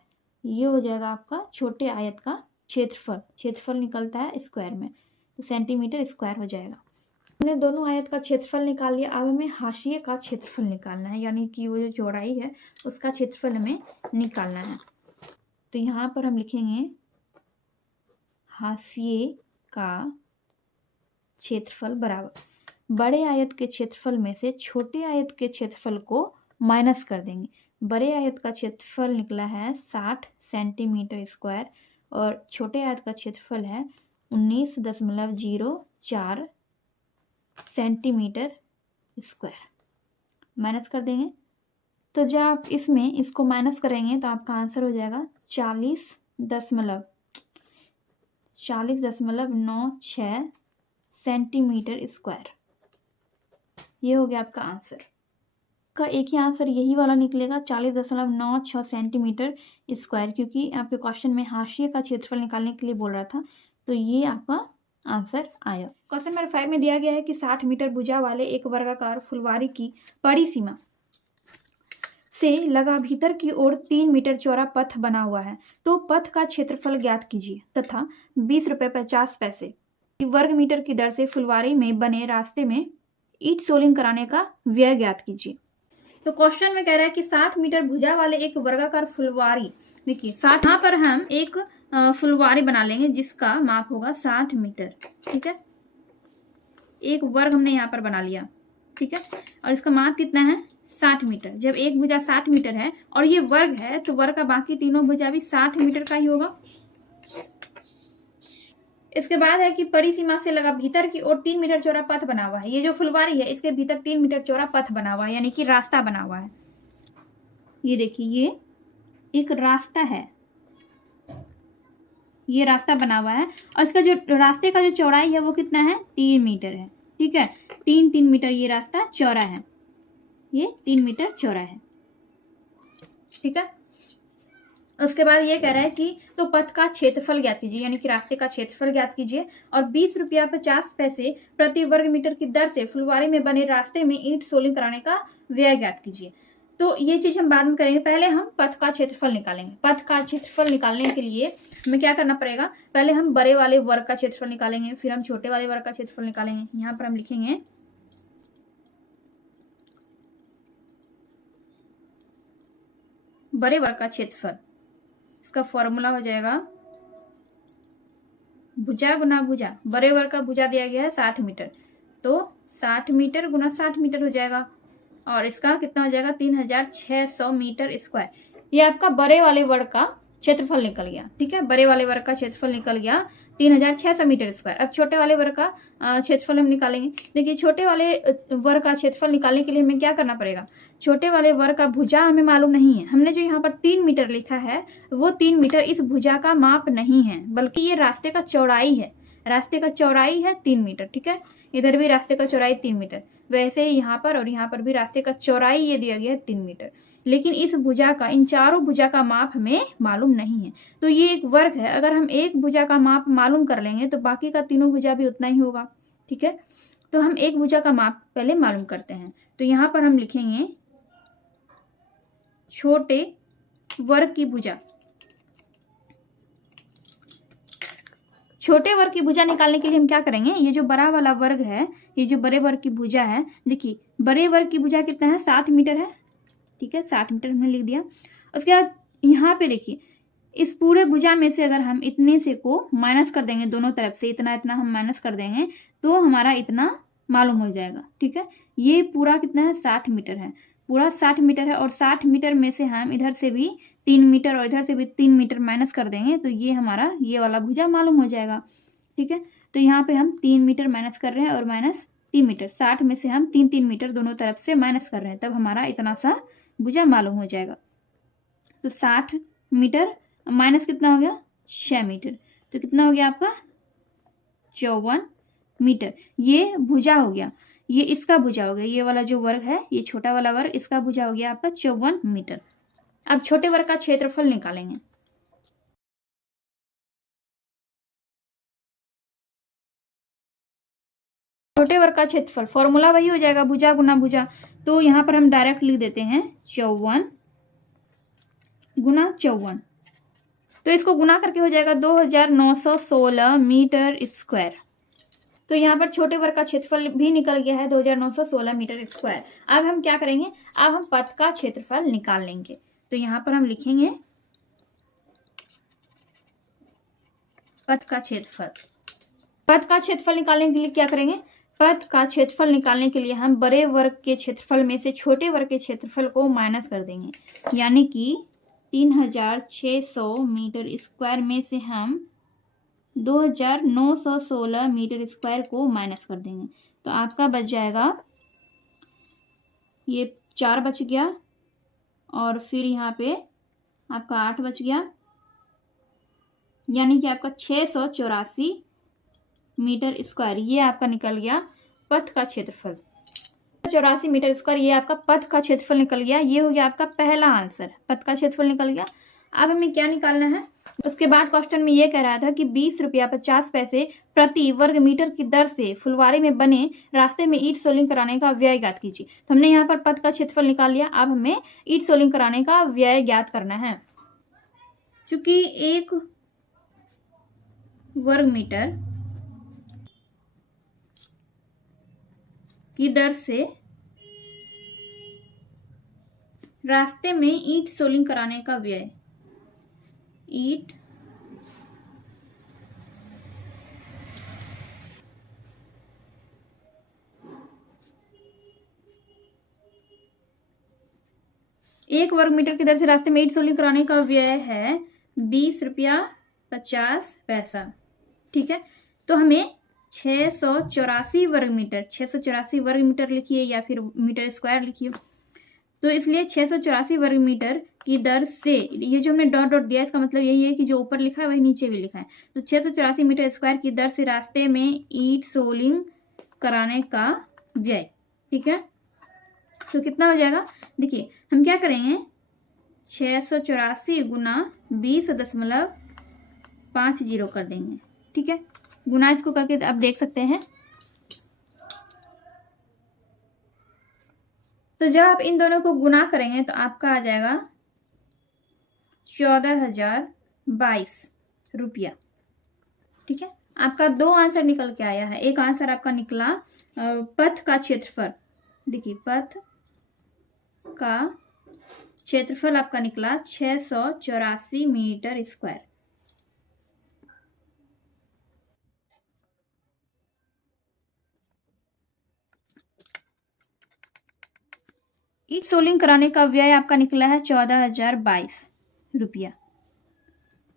ये हो जाएगा आपका छोटे आयत का क्षेत्रफल। क्षेत्रफल निकलता है स्क्वायर में, तो सेंटीमीटर स्क्वायर हो जाएगा। हमने दोनों आयत का क्षेत्रफल निकाल लिया, अब हमें हाशिए का क्षेत्रफल निकालना है, यानी कि वो जो चौड़ाई है उसका क्षेत्रफल हमें निकालना है। तो यहाँ पर हम लिखेंगे हाशिए का क्षेत्रफल बराबर बड़े आयत के क्षेत्रफल में से छोटे आयत के क्षेत्रफल को माइनस कर देंगे। बड़े आयत का क्षेत्रफल निकला है 60 सेंटीमीटर स्क्वायर और छोटे आयत का क्षेत्रफल है 19.04 सेंटीमीटर स्क्वायर। माइनस कर देंगे, तो जब आप इसमें इसको माइनस करेंगे तो आपका आंसर हो जाएगा 40.96 सेंटीमीटर स्क्वायर। ये हो गया आपका आंसर। का एक ही आंसर यही वाला निकलेगा 40.96 सेंटीमीटर स्क्वायर, क्योंकि आपके क्वेश्चन में हाशिए का क्षेत्रफल निकालने के लिए बोल रहा था, तो ये आपका आंसर आया। क्वेश्चन नंबर 5 में दिया गया है कि 60 मीटर भुजा वाले एक वर्गाकार फुलवारी की बड़ी सीमा से लगा भीतर की ओर 3 मीटर चौड़ा पथ बना हुआ है, तो पथ का क्षेत्रफल ज्ञात कीजिए तथा 20 रुपये 50 पैसे वर्ग मीटर की दर से फुलवारी में बने रास्ते में ईंट सोलिंग कराने का व्यय ज्ञात कीजिए। तो क्वेश्चन में कह रहा है कि 60 मीटर भुजा वाले एक वर्गाकार फुलवारी, देखिए 60, यहाँ पर हम एक फुलवारी बना लेंगे जिसका माप होगा 60 मीटर। ठीक है, एक वर्ग हमने यहाँ पर बना लिया। ठीक है, और इसका माप कितना है 60 मीटर। जब एक भुजा 60 मीटर है और ये वर्ग है, तो वर्ग का बाकी तीनों भुजा भी 60 मीटर का ही होगा। इसके बाद है कि परी सीमा से लगा भीतर की ओर 3 मीटर चौड़ा पथ बना हुआ है। ये जो फुलवारी है इसके भीतर 3 मीटर चौड़ा पथ बना हुआ है, यानी कि रास्ता बना हुआ है। ये देखिए ये एक रास्ता है, ये रास्ता बना हुआ है और इसका जो रास्ते का जो चौड़ाई है वो कितना है 3 मीटर है। ठीक है, 3 मीटर ये रास्ता चौड़ा है, ये 3 मीटर चौड़ा है। ठीक है, उसके बाद ये कह रहा है कि तो पथ का क्षेत्रफल ज्ञात कीजिए, यानी कि रास्ते का क्षेत्रफल ज्ञात कीजिए और 20 रुपया 50 पैसे प्रति वर्ग मीटर की दर से फुलवारी में बने रास्ते में ईंट सोलिंग कराने का व्यय ज्ञात कीजिए। तो ये चीज हम बाद में करेंगे, पहले हम पथ का क्षेत्रफल निकालेंगे। पथ का क्षेत्रफल निकालने के लिए हमें क्या करना पड़ेगा, पहले हम बड़े वाले वर्ग का क्षेत्रफल निकालेंगे, फिर हम छोटे वाले वर्ग का क्षेत्रफल निकालेंगे। यहाँ पर हम लिखेंगे बड़े वर्ग का क्षेत्रफल, इसका फॉर्मूला हो जाएगा भुजा गुना भुजा। बड़े वर्ग का भुजा दिया गया है 60 मीटर, तो 60 मीटर गुना 60 मीटर हो जाएगा और इसका कितना हो जाएगा 3600 मीटर स्क्वायर। ये आपका बड़े वाले वर्ग का क्षेत्रफल निकल गया। ठीक है, बड़े वाले वर्ग का क्षेत्रफल निकल गया 3600 मीटर स्क्वायर। अब छोटे वाले वर्ग का क्षेत्रफल हम निकालेंगे। देखिए, छोटे वाले वर्ग का क्षेत्रफल निकालने के लिए हमें क्या करना पड़ेगा, छोटे वाले वर्ग का भुजा हमें मालूम नहीं है। हमने जो यहाँ पर 3 मीटर लिखा है वो 3 मीटर इस भुजा का माप नहीं है, बल्कि ये रास्ते का चौड़ाई है। रास्ते का चौड़ाई है 3 मीटर। ठीक है, इधर भी रास्ते का चौड़ाई 3 मीटर, वैसे ही यहाँ पर और यहाँ पर भी रास्ते का चौड़ाई ये दिया गया है 3 मीटर। लेकिन इस भुजा का, इन चारों भुजा का माप हमें मालूम नहीं है। तो ये एक वर्ग है, अगर हम एक भुजा का माप मालूम कर लेंगे तो बाकी का तीनों भुजा भी उतना ही होगा। ठीक है, तो हम एक भुजा का माप पहले मालूम करते हैं। तो यहाँ पर हम लिखेंगे छोटे वर्ग की भुजा। छोटे वर्ग की भुजा निकालने के लिए हम क्या करेंगे, ये जो बड़ा वाला वर्ग है, ये जो बड़े वर्ग की भुजा है, देखिए बड़े वर्ग की भुजा कितना है, 60 मीटर है। ठीक है, 60 मीटर हमने लिख दिया। उसके बाद यहाँ पे देखिए, इस पूरे भुजा में से अगर हम इतने से को माइनस कर देंगे, दोनों तरफ से इतना इतना हम माइनस कर देंगे तो हमारा इतना मालूम हो जाएगा। ठीक है, ये पूरा कितना है, 60 मीटर है, पूरा 60 मीटर है। और 60 मीटर में से हम इधर से भी 3 मीटर और इधर से भी 3 मीटर माइनस कर देंगे तो ये हमारा ये वाला भुजा मालूम हो जाएगा। ठीक है, तो यहाँ पे हम 3 मीटर माइनस कर रहे हैं और माइनस 3 मीटर, 60 में से हम 3 मीटर दोनों तरफ से माइनस कर रहे हैं, तब हमारा इतना सा भुजा मालूम हो जाएगा। तो 60 मीटर माइनस कितना हो गया, 6 मीटर, तो कितना हो गया आपका 54 मीटर। ये भुजा हो गया, ये इसका भुजा हो गया, ये वाला जो वर्ग है, ये छोटा वाला वर्ग, इसका भुजा हो गया आपका 54 मीटर। अब छोटे वर्ग का क्षेत्रफल निकालेंगे। छोटे वर्ग का क्षेत्रफल फॉर्मूला वही हो जाएगा, भुजा गुना भुजा। तो यहाँ पर हम डायरेक्ट लिख देते हैं 54 गुना 54, तो इसको गुना करके हो जाएगा 2916 मीटर स्क्वायर। तो यहाँ पर छोटे वर्ग का क्षेत्रफल भी निकल गया है 2916 मीटर स्क्वायर। अब हम क्या करेंगे, अब हम पथ का क्षेत्रफल निकाल लेंगे। तो यहाँ पर हम लिखेंगे पथ का क्षेत्रफल। पथ का क्षेत्रफल निकालने के लिए क्या करेंगे, पथ का क्षेत्रफल निकालने के लिए हम बड़े वर्ग के क्षेत्रफल में से छोटे वर्ग के क्षेत्रफल को माइनस कर देंगे, यानी कि 3600 मीटर स्क्वायर में से हम 2916 मीटर स्क्वायर को माइनस कर देंगे। तो आपका बच जाएगा, ये 4 बच गया और फिर यहाँ पे आपका 8 बच गया, यानी कि आपका 684 मीटर स्क्वायर ये आपका निकल गया पथ का क्षेत्रफल। 84 मीटर स्क्वायर ये आपका पथ का क्षेत्रफल निकल गया। ये हो गया आपका पहला आंसर, पथ का क्षेत्रफल निकल गया। अब हमें क्या निकालना है, उसके बाद क्वेश्चन में ये कह रहा था कि 20 रुपया 50 पैसे प्रति वर्ग मीटर की दर से फुलवारी में बने रास्ते में ईंट सोलिंग कराने का व्यय ज्ञात कीजिए। तो हमने यहाँ पर पथ का क्षेत्रफल निकाल लिया, अब हमें ईंट सोलिंग कराने का व्यय ज्ञात करना है। चूंकि 1 वर्ग मीटर की दर से रास्ते में ईंट सोलिंग कराने का व्यय, ईंट एक वर्ग मीटर की दर से रास्ते में ईंट सोलिंग कराने का व्यय है 20 रुपया 50 पैसा। ठीक है, तो हमें 684 वर्ग मीटर, 684 वर्ग मीटर लिखिए या फिर मीटर स्क्वायर लिखिए। तो इसलिए 684 वर्ग मीटर की दर से, ये जो हमने डॉट डॉट दिया इसका मतलब यही है कि जो ऊपर लिखा है वही नीचे भी लिखा है। तो 684 मीटर स्क्वायर की दर से रास्ते में ईंट सोलिंग कराने का व्यय। ठीक है, तो कितना हो जाएगा, देखिए हम क्या करेंगे, 684 गुना 20.50 कर देंगे। ठीक है, गुना इसको करके आप देख सकते हैं। तो जब आप इन दोनों को गुना करेंगे तो आपका आ जाएगा 14,022 रुपया। ठीक है, आपका 2 आंसर निकल के आया है। एक आंसर आपका निकला पथ का क्षेत्रफल, देखिए पथ का क्षेत्रफल आपका निकला 684 मीटर स्क्वायर। ईंट सोलिंग कराने का व्यय आपका निकला है 14,022। रुपया।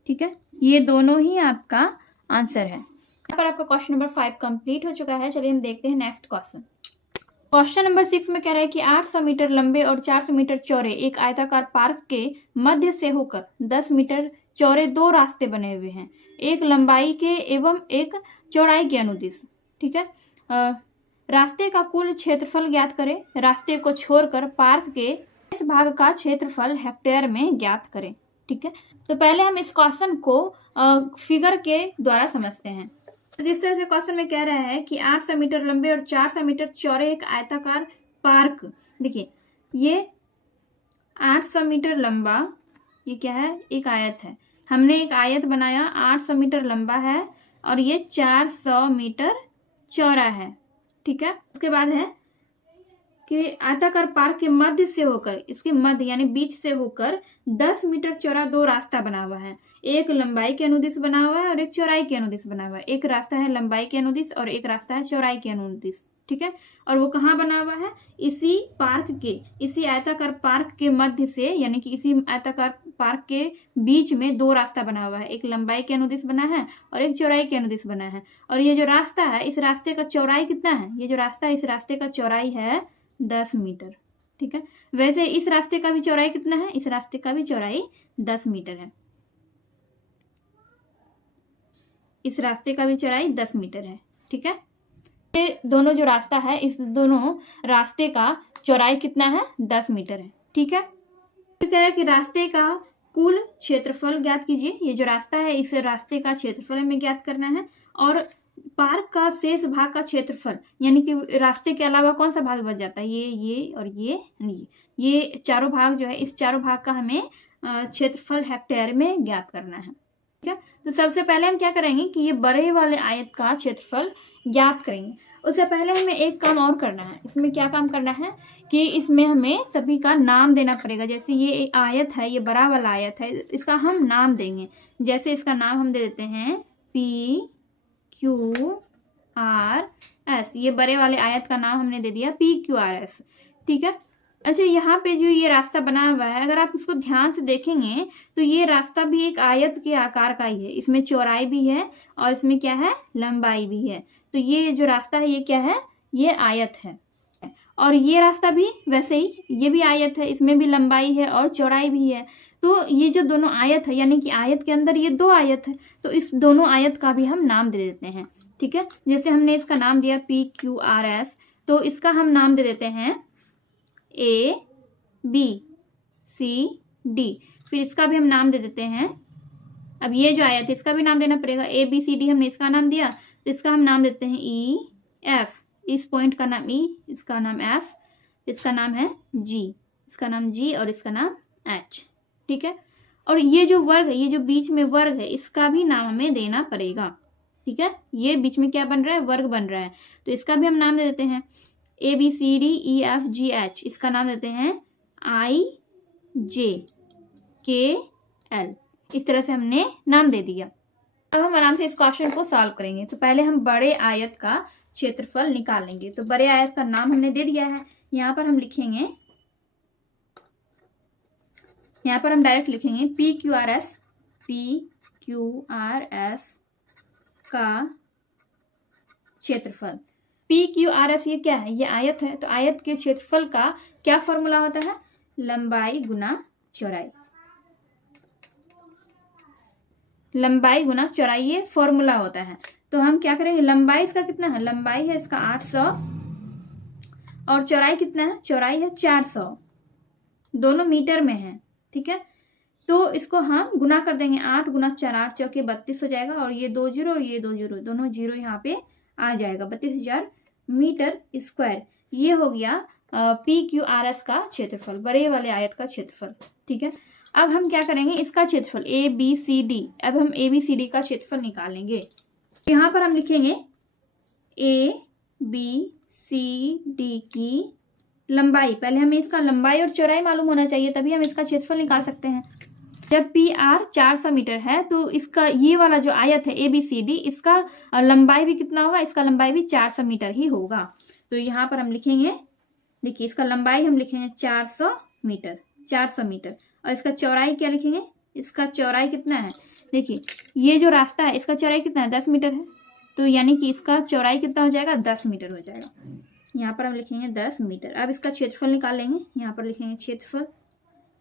ठीक है, ये दोनों ही आपका आंसर है। यहाँ पर आपका क्वेश्चन नंबर 5 कंप्लीट हो चुका है। चलिए हम देखते हैं नेक्स्ट क्वेश्चन। क्वेश्चन नंबर 6 में कह रहा है कि 800 मीटर लंबे और 400 मीटर चौड़े एक आयताकार पार्क के मध्य से होकर 10 मीटर चौड़े दो रास्ते बने हुए हैं, एक लंबाई के एवं एक चौड़ाई के अनुदिश। ठीक है, रास्ते का कुल क्षेत्रफल ज्ञात करें। रास्ते को छोड़कर पार्क के इस भाग का क्षेत्रफल हेक्टेयर में ज्ञात करें। ठीक है, तो पहले हम इस क्वेश्चन को फिगर के द्वारा समझते हैं। जिस तरह से क्वेश्चन में कह रहा है कि 800 मीटर लंबे और 400 मीटर चौड़े एक आयताकार पार्क। देखिए, ये 800 मीटर लंबा, ये क्या है, एक आयत है। हमने एक आयत बनाया, 800 मीटर लंबा है और ये 400 मीटर चौड़ा है। ठीक है, उसके बाद है कि आयताकार पार्क के मध्य से होकर, इसके मध्य यानी बीच से होकर 10 मीटर चौड़ा दो रास्ता बना हुआ है। एक लंबाई के अनुदिश बना हुआ है और एक चौड़ाई के अनुदिश बना हुआ है। एक रास्ता है लंबाई के अनुदिश और एक रास्ता है चौड़ाई के अनुदिश। ठीक है, और वो कहाँ बना हुआ है, इसी पार्क के, इसी आयताकार पार्क के मध्य से, यानी कि इसी आयताकार पार्क के बीच में दो रास्ता बना हुआ है। एक लंबाई के अनुदिश बना है और एक चौड़ाई के अनुदिश बना है। और ये जो रास्ता है, इस रास्ते का चौड़ाई कितना है, ये जो रास्ता है इस रास्ते का चौड़ाई है 10 मीटर। ठीक है, वैसे इस रास्ते का भी चौड़ाई कितना है, इस रास्ते का भी चौड़ाई 10 मीटर है। इस रास्ते का भी चौड़ाई 10 मीटर है। ठीक है, ये दोनों जो रास्ता है, इस दोनों रास्ते का चौड़ाई कितना है, 10 मीटर है। ठीक है, तो कह रहा है कि रास्ते का कुल क्षेत्रफल ज्ञात कीजिए। ये जो रास्ता है, इस रास्ते का क्षेत्रफल हमें ज्ञात करना है। और पार्क का शेष भाग का क्षेत्रफल, यानी कि रास्ते के अलावा कौन सा भाग बच जाता है, ये और ये चारों भाग जो है, इस चारों भाग का हमें क्षेत्रफल हेक्टेयर में ज्ञात करना है। ठीक है, तो सबसे पहले हम क्या करेंगे कि ये बड़े वाले आयत का क्षेत्रफल ज्ञात करेंगे। उससे पहले हमें एक काम और करना है। इसमें क्या काम करना है कि इसमें हमें सभी का नाम देना पड़ेगा। जैसे ये आयत है, ये बड़ा वाला आयत है, इसका हम नाम देंगे। जैसे इसका नाम हम दे देते हैं PQRS। ये बड़े वाले आयत का नाम हमने दे दिया PQRS। ठीक है, अच्छा, यहाँ पे जो ये रास्ता बना हुआ है, अगर आप इसको ध्यान से देखेंगे तो ये रास्ता भी एक आयत के आकार का ही है। इसमें चौड़ाई भी है और इसमें क्या है, लंबाई भी है। तो ये जो रास्ता है, ये क्या है, ये आयत है। और ये रास्ता भी वैसे ही, ये भी आयत है, इसमें भी लंबाई है और चौड़ाई भी है। तो ये जो दोनों आयत है, यानी कि आयत के अंदर ये दो आयत है, तो इस दोनों आयत का भी हम नाम दे देते हैं। ठीक है, जैसे हमने इसका नाम दिया PQRS, तो इसका हम नाम दे देते हैं ABCD। फिर इसका भी हम नाम दे देते हैं। अब ये जो आयत है, इसका भी नाम देना पड़ेगा। ABCD हमने इसका नाम दिया, तो इसका हम नाम देते हैं EF। इस पॉइंट का नाम E, इसका नाम F, इसका नाम है G, इसका नाम G और इसका नाम H। ठीक है, और ये जो वर्ग है, ये जो बीच में वर्ग है, इसका भी नाम हमें देना पड़ेगा। ठीक है, ये बीच में क्या बन रहा है, वर्ग बन रहा है, तो इसका भी हम नाम दे देते हैं ABCDEFGH। इसका नाम देते हैं IJKL। इस तरह से हमने नाम दे दिया। अब हम आराम से इस क्वेश्चन को सॉल्व करेंगे। तो पहले हम बड़े आयत का क्षेत्रफल निकाल लेंगे। तो बड़े आयत का नाम हमने दे दिया है। यहाँ पर हम लिखेंगे, यहाँ पर हम डायरेक्ट लिखेंगे PQRS का क्षेत्रफल। PQRS ये क्या है, ये आयत है, तो आयत के क्षेत्रफल का क्या फॉर्मूला होता है, लंबाई गुना चौड़ाई। लंबाई गुना चौड़ाई ये फॉर्मूला होता है। तो हम क्या करेंगे, लंबाई इसका कितना है, लंबाई है इसका 800 और चौड़ाई कितना है, चौड़ाई है 400, दोनों मीटर में है। ठीक है, तो इसको हम गुना कर देंगे। 8 गुना 4, 8 चौके 32 हो जाएगा और ये 2 जीरो और ये 2 जीरो, दोनों जीरो यहाँ पे आ जाएगा। 32,000 मीटर स्क्वायर। ये हो गया PQRS का क्षेत्रफल, बड़े वाले आयत का क्षेत्रफल। ठीक है, अब हम क्या करेंगे, इसका क्षेत्रफल ABCD। अब हम ABCD का क्षेत्रफल निकालेंगे। यहाँ पर हम लिखेंगे ABCD की लंबाई। पहले हमें इसका लंबाई और चौड़ाई मालूम होना चाहिए, तभी हम इसका क्षेत्रफल निकाल सकते हैं। जब PR 400 मीटर है, तो इसका ये वाला जो आयत है ABCD, इसका लंबाई भी कितना होगा, इसका लंबाई भी 400 मीटर ही होगा। तो यहाँ पर हम लिखेंगे, देखिए इसका लंबाई हम लिखेंगे 400 मीटर, 400 मीटर, और इसका चौड़ाई क्या लिखेंगे, इसका चौड़ाई कितना है, देखिए ये जो रास्ता है इसका चौड़ाई कितना है, 10 मीटर है, तो यानी कि इसका चौड़ाई कितना हो जाएगा, 10 मीटर हो जाएगा। यहाँ पर हम लिखेंगे 10 मीटर। अब इसका क्षेत्रफल निकाल लेंगे, यहाँ पर लिखेंगे क्षेत्रफल,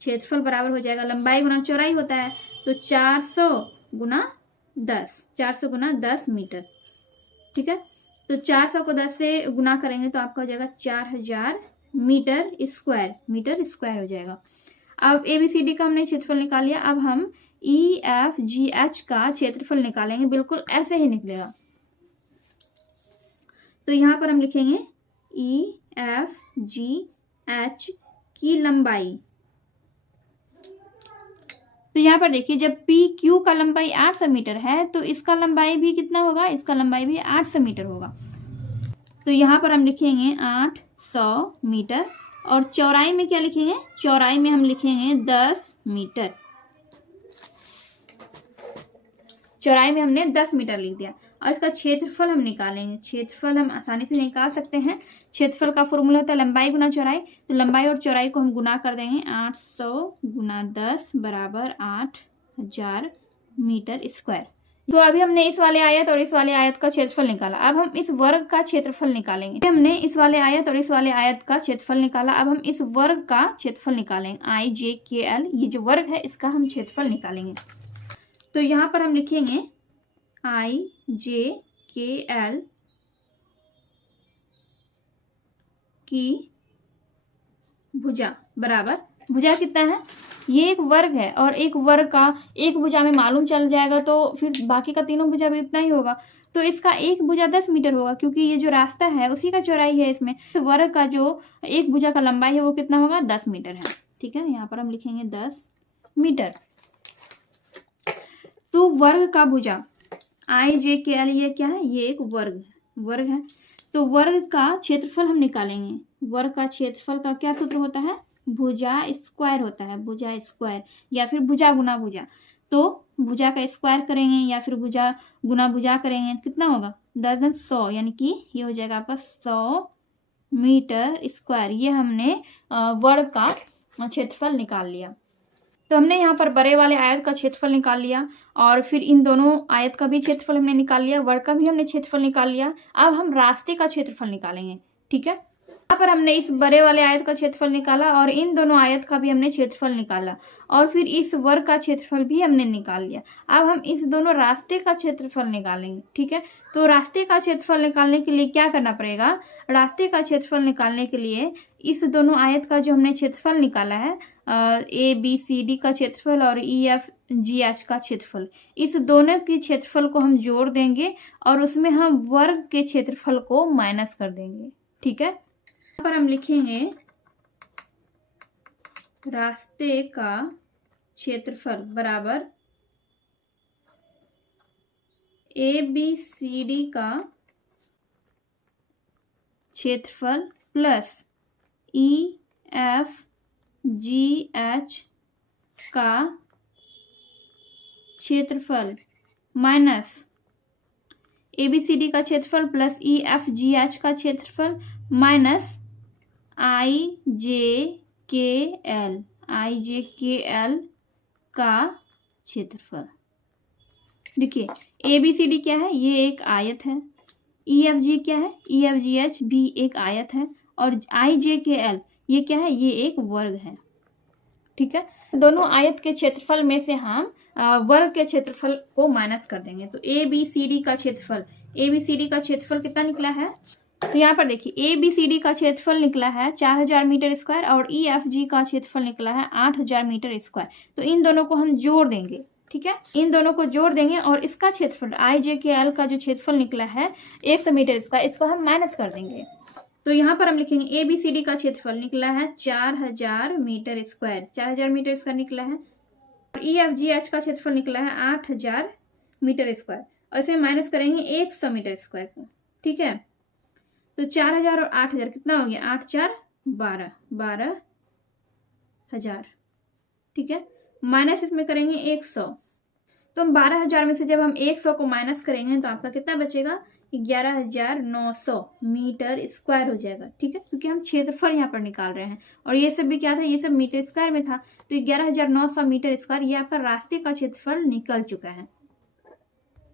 क्षेत्रफल बराबर हो जाएगा लंबाई गुना चौड़ाई होता है, तो 400 गुना 10, 400 गुना 10 मीटर, ठीक है। तो 400 को 10 से गुना करेंगे तो आपका हो जाएगा 4000 मीटर स्क्वायर हो जाएगा। अब ABCD का हमने क्षेत्रफल निकाल लिया, अब हम EFGH का क्षेत्रफल निकालेंगे, बिल्कुल ऐसे ही निकलेगा। तो यहाँ पर हम लिखेंगे EFGH की लंबाई, तो यहाँ पर देखिए जब PQ का लंबाई 800 मीटर है तो इसका लंबाई भी कितना होगा, इसका लंबाई भी 800 मीटर होगा। तो यहाँ पर हम लिखेंगे 800 मीटर, और चौड़ाई में क्या लिखेंगे, चौड़ाई में हम लिखेंगे 10 मीटर, चौड़ाई में हमने 10 मीटर लिख दिया। और इसका क्षेत्रफल हम निकालेंगे, क्षेत्रफल हम आसानी से निकाल सकते हैं। क्षेत्रफल का फॉर्मूला होता है लंबाई गुना चौड़ाई, तो लंबाई और चौड़ाई को हम गुना कर देंगे, 800 गुना 10 बराबर 8000 मीटर स्क्वायर। तो अभी हमने इस वाले आयत और इस वाले आयत का क्षेत्रफल निकाला, अब हम इस वर्ग का क्षेत्रफल निकालेंगे। हमने इस वाले आयत और इस वाले आयत का क्षेत्रफल निकाला, अब हम इस वर्ग का क्षेत्रफल निकालेंगे, IJKL, ये जो वर्ग है इसका हम क्षेत्रफल निकालेंगे। तो यहाँ पर हम लिखेंगे IJKL की भुजा बराबर, भुजा कितना है, ये एक वर्ग है और एक वर्ग का एक भुजा में मालूम चल जाएगा तो फिर बाकी का तीनों भुजा भी उतना ही होगा, तो इसका एक भुजा 10 मीटर होगा, क्योंकि ये जो रास्ता है उसी का चौड़ाई है इसमें, तो वर्ग का जो एक भुजा का लंबाई है वो कितना होगा, 10 मीटर है, ठीक है। यहाँ पर हम लिखेंगे 10 मीटर। तो वर्ग का भुजा IJKL ये क्या है, ये एक वर्ग है, तो वर्ग का क्षेत्रफल हम निकालेंगे। वर्ग का क्षेत्रफल का क्या सूत्र होता है, भुजा स्क्वायर होता है, भुजा स्क्वायर या फिर भुजा गुना भुजा, तो भुजा का स्क्वायर करेंगे या फिर भुजा गुना भुजा करेंगे, कितना होगा 10 100, यानी कि ये हो जाएगा आपका 100 मीटर स्क्वायर। ये हमने वर्ग का क्षेत्रफल निकाल लिया। तो हमने यहाँ पर बड़े वाले आयत का क्षेत्रफल निकाल लिया और फिर इन दोनों आयत का भी क्षेत्रफल हमने निकाल लिया, वर्ग का भी हमने क्षेत्रफल निकाल लिया। अब हम रास्ते का क्षेत्रफल निकालेंगे, ठीक है। यहाँ पर हमने इस बड़े वाले आयत का क्षेत्रफल निकाला और इन दोनों आयत का भी हमने क्षेत्रफल निकाला और फिर इस वर्ग का क्षेत्रफल भी हमने निकाल लिया। अब हम इस दोनों रास्ते का क्षेत्रफल निकालेंगे, ठीक है। तो रास्ते का क्षेत्रफल निकालने के लिए क्या करना पड़ेगा, रास्ते का क्षेत्रफल निकालने के लिए इस दोनों आयत का जो हमने क्षेत्रफल निकाला है, ABCD का क्षेत्रफल और EFGH का क्षेत्रफल, इस दोनों के क्षेत्रफल को हम जोड़ देंगे और उसमें हम वर्ग के क्षेत्रफल को माइनस कर देंगे, ठीक है। यहाँ पर हम लिखेंगे रास्ते का क्षेत्रफल बराबर ABCD का क्षेत्रफल प्लस EFGH का क्षेत्रफल माइनस ABCD का क्षेत्रफल प्लस EFGH का क्षेत्रफल माइनस IJKL का क्षेत्रफल। देखिए ABCD क्या है, ये एक आयत है, EFG क्या है, EFGH भी एक आयत है और IJKL ये क्या है, ये एक वर्ग है, ठीक है। दोनों आयत के क्षेत्रफल में से हम वर्ग के क्षेत्रफल को माइनस कर देंगे। तो ABCD का क्षेत्रफल कितना निकला है, तो यहाँ पर देखिए ABCD का क्षेत्रफल निकला है 4000 मीटर स्क्वायर और EFG का क्षेत्रफल निकला है 8000 मीटर स्क्वायर। तो इन दोनों को हम जोड़ देंगे, ठीक है, इन दोनों को जोड़ देंगे और इसका क्षेत्रफल IJKL का जो क्षेत्रफल निकला है 100 मीटर स्क्वायर, इसको हम माइनस कर देंगे। तो यहाँ पर हम लिखेंगे ABCD का क्षेत्रफल निकला है 4000 मीटर स्क्वायर, 4000 मीटर स्क्वायर निकला है, और EFGH का क्षेत्रफल निकला है 8000 मीटर स्क्वायर और इसे माइनस करेंगे 100 मीटर स्क्वायर को, ठीक है। तो 4000 और 8000 कितना हो गया, 8 4 12, 12000, ठीक है, माइनस इसमें करेंगे 100। तो हम 12000 में से जब हम 100 को माइनस करेंगे तो आपका कितना बचेगा, 11,900 मीटर स्क्वायर हो जाएगा। ठीक है, क्योंकि हम क्षेत्रफल यहाँ पर निकाल रहे हैं और ये सब भी क्या था, ये सब मीटर स्क्वायर में था। तो 11,900 मीटर स्क्वायर ये आपका रास्ते का क्षेत्रफल निकल चुका है।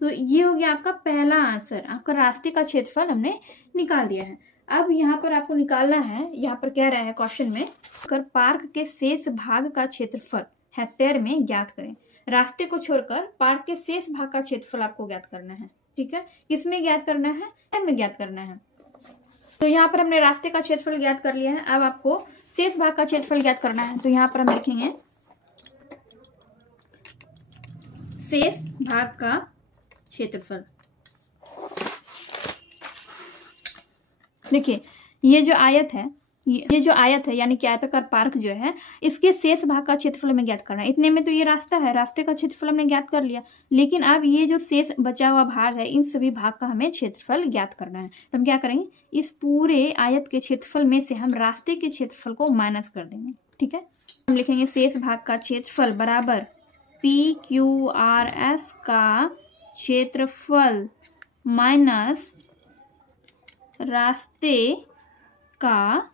तो ये हो गया आपका पहला आंसर, आपका रास्ते का क्षेत्रफल हमने निकाल दिया है। अब यहाँ पर आपको निकालना है, यहाँ पर कह रहा है क्वेश्चन में, कर पार्क के शेष भाग का क्षेत्रफल हेक्टेयर में ज्ञात करें। रास्ते को छोड़कर पार्क के शेष भाग का क्षेत्रफल आपको ज्ञात करना है। ठीक है, किसमें ज्ञात करना है, हेक्टेयर में ज्ञात करना है। तो यहाँ पर हमने रास्ते का क्षेत्रफल ज्ञात कर लिया है। अब आपको शेष भाग का क्षेत्रफल ज्ञात करना है। तो यहाँ पर हम लिखेंगे शेष भाग का क्षेत्रफल। देखिए ये जो आयत है, ये जो आयत है यानी कि आयताकार पार्क जो है, इसके शेष भाग का क्षेत्रफल हमें ज्ञात करना है। इतने में तो ये रास्ता है, रास्ते का क्षेत्रफल हमने ज्ञात कर लिया, लेकिन अब ये जो शेष बचा हुआ भाग है, इन सभी भाग का हमें क्षेत्रफल ज्ञात करना है। तो हम क्या करेंगे, इस पूरे आयत के क्षेत्रफल में से हम रास्ते के क्षेत्रफल को माइनस कर देंगे। ठीक है, हम लिखेंगे शेष भाग का क्षेत्रफल बराबर PQRS का क्षेत्रफल माइनस रास्ते का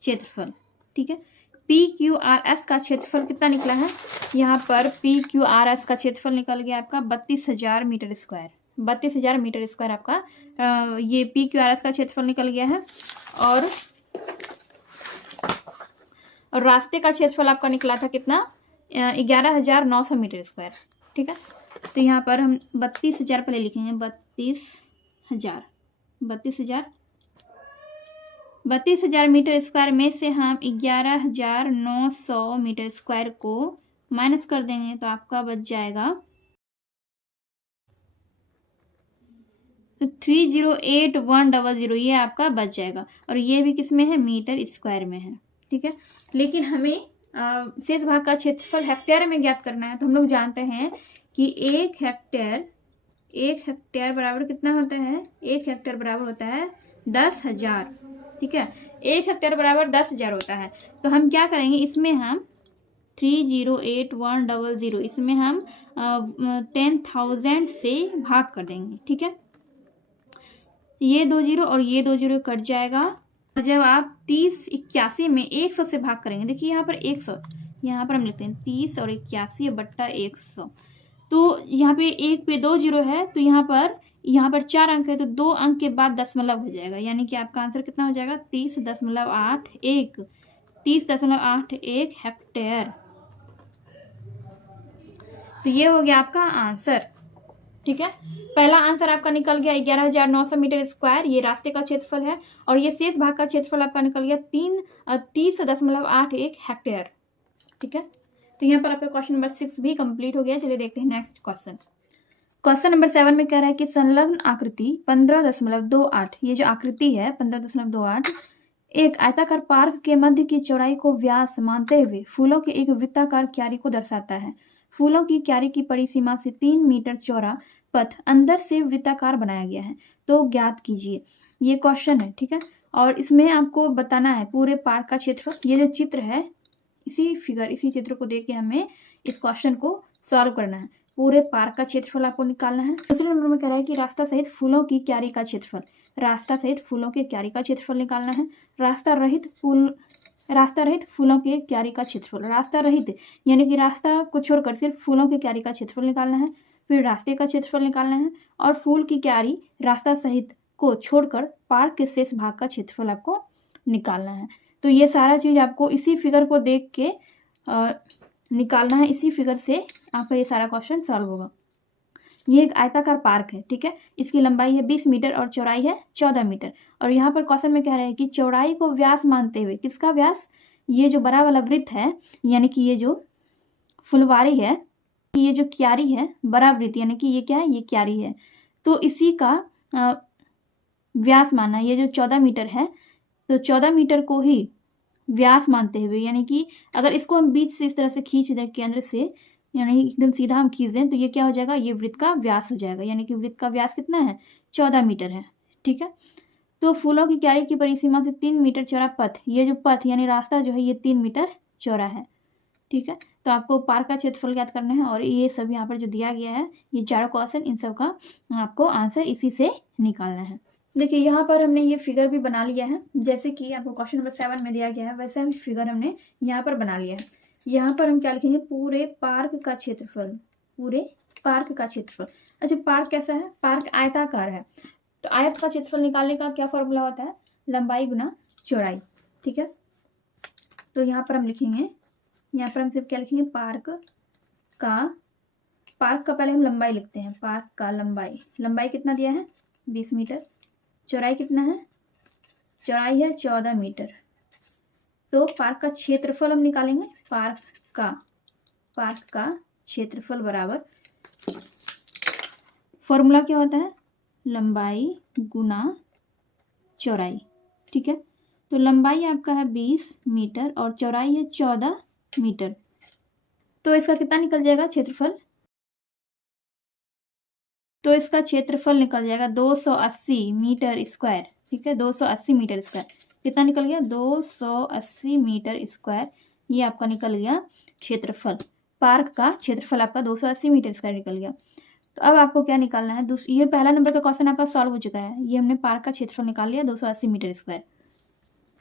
क्षेत्रफल। ठीक है, PQRS का क्षेत्रफल कितना निकला है, यहाँ पर PQRS का क्षेत्रफल निकल गया आपका 32,000 मीटर स्क्वायर। 32,000 मीटर स्क्वायर आपका ये PQRS का क्षेत्रफल निकल गया है। और रास्ते का क्षेत्रफल आपका निकला था कितना, 11,900 मीटर स्क्वायर। ठीक है, तो यहाँ पर हम 32,000 पहले लिखेंगे, 32,000 मीटर स्क्वायर में से हम 11,900 मीटर स्क्वायर को माइनस कर देंगे, तो आपका बच जाएगा 308,100, ये आपका बच जाएगा। और ये भी किस में है, मीटर स्क्वायर में है। ठीक है, लेकिन हमें शेष भाग का क्षेत्रफल हेक्टेयर में ज्ञात करना है। तो हम लोग जानते हैं कि एक हेक्टेयर बराबर कितना होता है, एक हेक्टेयर बराबर होता है 10,000। ठीक है, एक हेक्टेयर बराबर 10,000 होता है। तो हम क्या करेंगे, इसमें हम 308,100, इसमें हम 10,000 से भाग कर देंगे। ठीक है, ये 2 जीरो और ये 2 जीरो कट जाएगा। जब आप 3081 में 100 से भाग करेंगे, देखिए यहाँ पर 100, यहाँ पर हम लिखते हैं 30 और 81 बट्टा 100। तो यहाँ पे 1 पे 2 जीरो है, तो यहाँ पर 4 अंक है, तो 2 अंक के बाद दशमलव हो जाएगा, यानी कि आपका आंसर कितना हो जाएगा, 30.81 हेक्टेयर। तो ये हो गया आपका आंसर। ठीक है, पहला आंसर आपका निकल गया 11,900 मीटर स्क्वायर, ये रास्ते का क्षेत्रफल है। और ये शेष भाग का क्षेत्रफल आपका निकल गया 30.81 हेक्टेयर। ठीक है, तो यहाँ पर आपका क्वेश्चन नंबर 6 भी कंप्लीट हो गया। चलिए देखते हैं नेक्स्ट क्वेश्चन। क्वेश्चन नंबर 7 में कह रहा है कि संलग्न आकृति 15.28, ये जो आकृति है 15.28, एक आयताकार पार्क के मध्य की चौड़ाई को व्यास मानते हुए फूलों के एक वृत्ताकार क्यारी को दर्शाता है। फूलों की क्यारी की परिसीमा से 3 मीटर चौड़ा पथ अंदर से वृत्ताकार बनाया गया है, तो ज्ञात कीजिए। ये क्वेश्चन है। ठीक है, और इसमें आपको बताना है पूरे पार्क का क्षेत्रफल। ये जो चित्र है, इसी चित्र को देख के हमें इस क्वेश्चन को सॉल्व करना है। पूरे पार्क का क्षेत्रफल आपको निकालना है। दूसरे नंबर में कह रहा है कि रास्ता सहित फूलों की क्यारी का क्षेत्रफल, रास्ता सहित फूलों के क्यारी का क्षेत्रफल निकालना है। रास्ता रहित फूलों के क्यारी का क्षेत्रफल, रास्ता रहित यानी कि रास्ता को छोड़कर सिर्फ फूलों के क्यारी का क्षेत्रफल निकालना है। फिर रास्ते का क्षेत्रफल निकालना है, और फूल की क्यारी रास्ता सहित को छोड़कर पार्क के शेष भाग का क्षेत्रफल आपको निकालना है। तो ये सारा चीज आपको इसी फिगर को देख के निकालना है। इसी फिगर से आपका ये सारा क्वेश्चन सॉल्व होगा। ये एक आयताकार पार्क है। ठीक है, इसकी लंबाई है 20 मीटर और चौड़ाई है 14 मीटर। और यहाँ पर क्वेश्चन में कह रहे हैं कि चौड़ाई को व्यास मानते हुए, किसका व्यास, ये जो बड़ा वाला वृत्त है, यानी कि ये जो फुलवारी है, ये जो क्यारी है, बड़ा वृत्त यानी कि ये क्या है, ये क्यारी है, तो इसी का व्यास मानना। ये जो 14 मीटर है, तो 14 मीटर को ही व्यास मानते हुए, यानी कि अगर इसको हम बीच से इस तरह से खींच दें, केंद्र से यानी एकदम सीधा हम खींच दें, तो ये क्या हो जाएगा, ये वृत्त का व्यास हो जाएगा। यानी कि वृत्त का व्यास कितना है, 14 मीटर है। ठीक है, तो फूलों की क्यारी की परिसीमा से 3 मीटर चौड़ा पथ, ये जो पथ यानी रास्ता जो है, ये 3 मीटर चौड़ा है। ठीक है। तो आपको पार्क का क्षेत्रफल ज्ञात करना है और ये सब यहाँ पर जो दिया गया है ये चारों क्वेश्चन, इन सब का आपको आंसर इसी से निकालना है। देखिए यहाँ पर हमने ये फिगर भी बना लिया है, जैसे कि आपको क्वेश्चन नंबर 7 में दिया गया है वैसे हम फिगर हमने यहाँ पर बना लिया है। यहाँ पर हम क्या लिखेंगे, पूरे पार्क का क्षेत्रफल, पूरे पार्क का क्षेत्रफल। अच्छा, पार्क कैसा है, पार्क आयताकार है, तो आयत का क्षेत्रफल निकालने का क्या फॉर्मूला होता है, लंबाई गुना चौड़ाई, ठीक है। तो यहाँ पर हम लिखेंगे, यहाँ पर हम सिर्फ क्या लिखेंगे, पार्क का पहले हम लंबाई लिखते हैं, पार्क का लंबाई कितना दिया है 20 मीटर, चौड़ाई कितना है, चौड़ाई है 14 मीटर। तो पार्क का क्षेत्रफल हम निकालेंगे, पार्क का क्षेत्रफल बराबर, फॉर्मूला क्या होता है, लंबाई गुना चौड़ाई, ठीक है। तो लंबाई आपका है 20 मीटर और चौड़ाई है 14 मीटर, तो इसका कितना निकल जाएगा क्षेत्रफल, तो इसका क्षेत्रफल निकल जाएगा 280 मीटर स्क्वायर, ठीक है। 280 मीटर स्क्वायर कितना निकल गया, 280 मीटर स्क्वायर, ये आपका निकल गया क्षेत्रफल, पार्क का क्षेत्रफल आपका 280 मीटर स्क्वायर निकल गया। तो अब आपको क्या निकालना है, ये पहला नंबर का क्वेश्चन आपका सॉल्व हो चुका है, ये हमने पार्क का क्षेत्रफल निकाल लिया 280 मीटर स्क्वायर।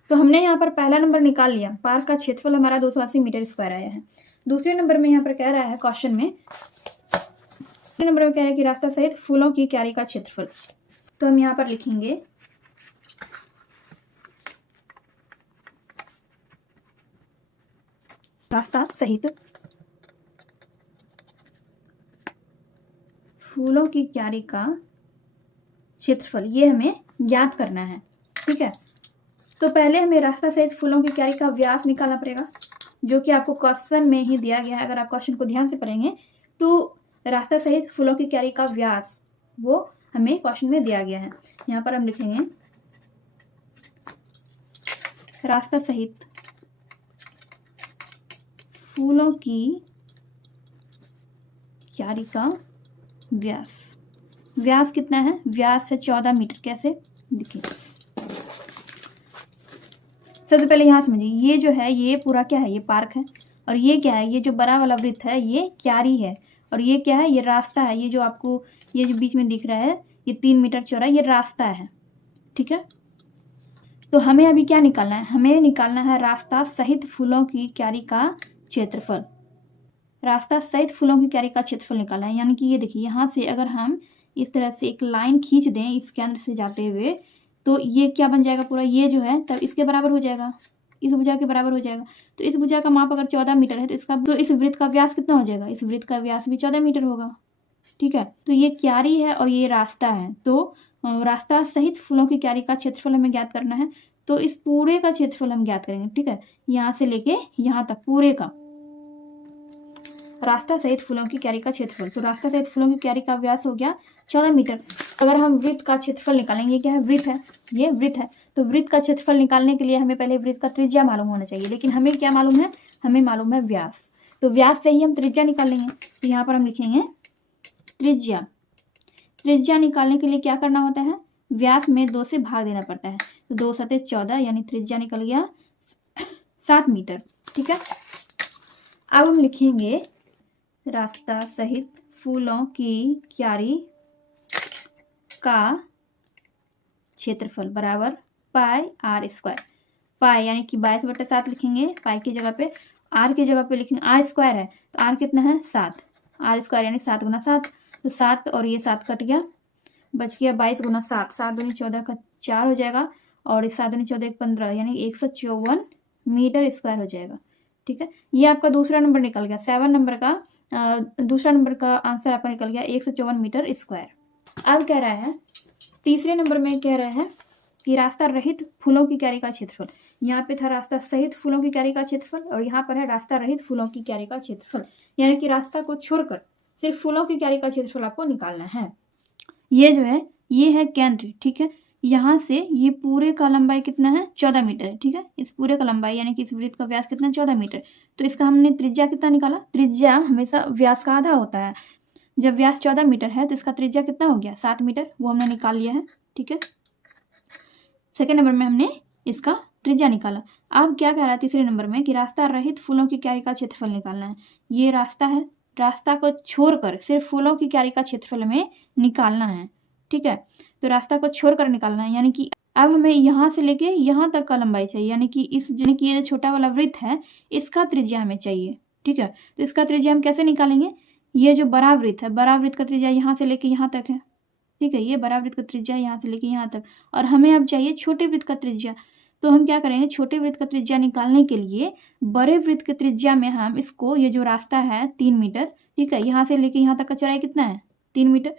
तो हमने यहाँ पर पहला नंबर निकाल लिया, पार्क का क्षेत्रफल हमारा 280 मीटर स्क्वायर आया है। दूसरे नंबर में यहाँ पर कह रहा है क्वेश्चन में, दूसरे नंबर में कह रहा है कि रास्ता सहित फूलों की क्यारी का क्षेत्रफल। तो हम यहाँ पर लिखेंगे रास्ता सहित फूलों की क्यारी का क्षेत्रफल, ये हमें ज्ञात करना है, ठीक है। तो पहले हमें रास्ता सहित फूलों की क्यारी का व्यास निकालना पड़ेगा, जो कि आपको क्वेश्चन में ही दिया गया है। अगर आप क्वेश्चन को ध्यान से पढ़ेंगे तो रास्ता सहित फूलों की क्यारी का व्यास वो हमें क्वेश्चन में दिया गया है। यहाँ पर हम लिखेंगे रास्ता सहित फूलों की क्यारी का व्यास कितना है, व्यास है 14 मीटर। कैसे, देखिए सबसे पहले यहाँ समझिए, ये जो है ये पूरा क्या है, ये पार्क है, और ये क्या है, ये जो बड़ा वाला वृत्त है ये क्यारी है, और ये क्या है, ये रास्ता है। ये जो आपको ये जो बीच में दिख रहा है ये 3 मीटर चौड़ा ये रास्ता है, ठीक है। तो हमें अभी क्या निकालना है, हमें निकालना है रास्ता सहित फूलों की क्यारी का क्षेत्रफल, रास्ता सहित फूलों की क्यारी का क्षेत्रफल निकालना है। यानी कि ये देखिए, यहाँ से अगर हम इस तरह से एक लाइन खींच दें इस केंद्र से जाते हुए, तो ये क्या बन जाएगा, पूरा ये जो है तब इसके बराबर हो जाएगा, इस भुजा के बराबर हो जाएगा। तो इस भुजा का माप अगर 14 मीटर है तो इस वृत्त का व्यास कितना हो जाएगा, इस वृत्त का व्यास भी 14 मीटर होगा, ठीक है। तो ये क्यारी है और ये रास्ता है, तो रास्ता सहित फूलों की क्यारी का क्षेत्रफल हमें ज्ञात करना है। तो इस पूरे का क्षेत्रफल हम ज्ञात करेंगे, ठीक है, यहाँ से लेके यहाँ तक पूरे का रास्ता सहित फूलों की क्यारी का क्षेत्रफल। तो रास्ता सहित फूलों की क्यारी का व्यास हो गया 14 मीटर। अगर हम वृत्त का क्षेत्रफल निकालेंगे, ये क्या है, वृत्त है, ये वृत्त है, तो वृत्त का क्षेत्रफल निकालने के लिए हमें पहले वृत्त का त्रिज्या मालूम होना चाहिए, लेकिन हमें क्या मालूम है, हमें मालूम है व्यास। तो व्यास से ही हम त्रिज्या निकाल लेंगे। तो यहाँ पर हम लिखेंगे त्रिज्या। त्रिज्या निकालने के लिए क्या करना होता है, व्यास में 2 से भाग देना पड़ता है। तो 2 सते 14 यानी त्रिज्या निकल गया 7 मीटर, ठीक है। अब हम लिखेंगे रास्ता सहित फूलों की क्यारी का क्षेत्रफल बराबर पाई आर स्क्वायर। पाई यानी कि 22/7 लिखेंगे, पाई की जगह पे आर की जगह पे लिखेंगे, आर स्क्वायर है तो आर कितना है 7, आर स्क्वायर यानी 7 गुना 7, तो 7 और ये 7 कट गया, बच गया 22 गुना 7, 7 दूनी 14 का 4 हो जाएगा, और 7 दूनी 14 15 यानी 154 मीटर स्क्वायर हो जाएगा, ठीक है। ये आपका दूसरा नंबर निकल गया, 7 नंबर का दूसरा नंबर का आंसर आपका निकल गया 154 मीटर स्क्वायर। अब कह रहा है तीसरे नंबर में कह रहा है कि रास्ता रहित फूलों की क्यारी का क्षेत्रफल। यहाँ पे था रास्ता सहित फूलों की क्यारी का क्षेत्रफल, और यहाँ पर है रास्ता रहित फूलों की क्यारी का क्षेत्रफल, यानी कि रास्ता को छोड़कर सिर्फ फूलों की क्यारी का क्षेत्रफल आपको निकालना है। ये जो है ये है केंद्र, ठीक है, यहाँ से ये पूरे का लंबाई कितना है 14 मीटर है, ठीक है। इस पूरे का लंबाई यानी कि इस वृत्त का व्यास कितना 14 मीटर। तो इसका हमने त्रिज्या कितना निकाला, त्रिज्या हमेशा व्यास का आधा होता है, जब व्यास 14 मीटर है तो इसका त्रिज्या कितना हो गया 7 मीटर, वो हमने निकाल लिया है, ठीक है। सेकेंड नंबर में हमने इसका त्रिज्या निकाला। अब क्या कह रहा है तीसरे नंबर में कि रास्ता रहित फूलों की क्यारी का क्षेत्रफल निकालना है। ये रास्ता है, रास्ता को छोड़कर सिर्फ फूलों की क्यारी का क्षेत्रफल में निकालना है। ठीक है, तो रास्ता को छोड़कर निकालना है, यानी कि अब हमें यहाँ से लेके यहाँ तक का लंबाई चाहिए, यानी कि ये जो छोटा वाला वृत्त है इसका त्रिज्या हमें चाहिए। ठीक है, तो इसका त्रिज्या हम कैसे निकालेंगे? ये जो बड़ा वृत्त है, बड़ा वृत्त का त्रिज्या यहाँ से लेके यहाँ तक है। ठीक है, ये बड़ा वृत्त का त्रिज्या यहाँ से लेके यहाँ तक, और हमें अब चाहिए छोटे वृत्त का त्रिज्या। तो हम क्या करेंगे, छोटे वृत्त का त्रिज्या निकालने के लिए बड़े वृत्त के त्रिज्या में हम इसको, ये जो रास्ता है 3 मीटर, ठीक है, यहाँ से लेके यहाँ तक का चौड़ाई कितना है 3 मीटर,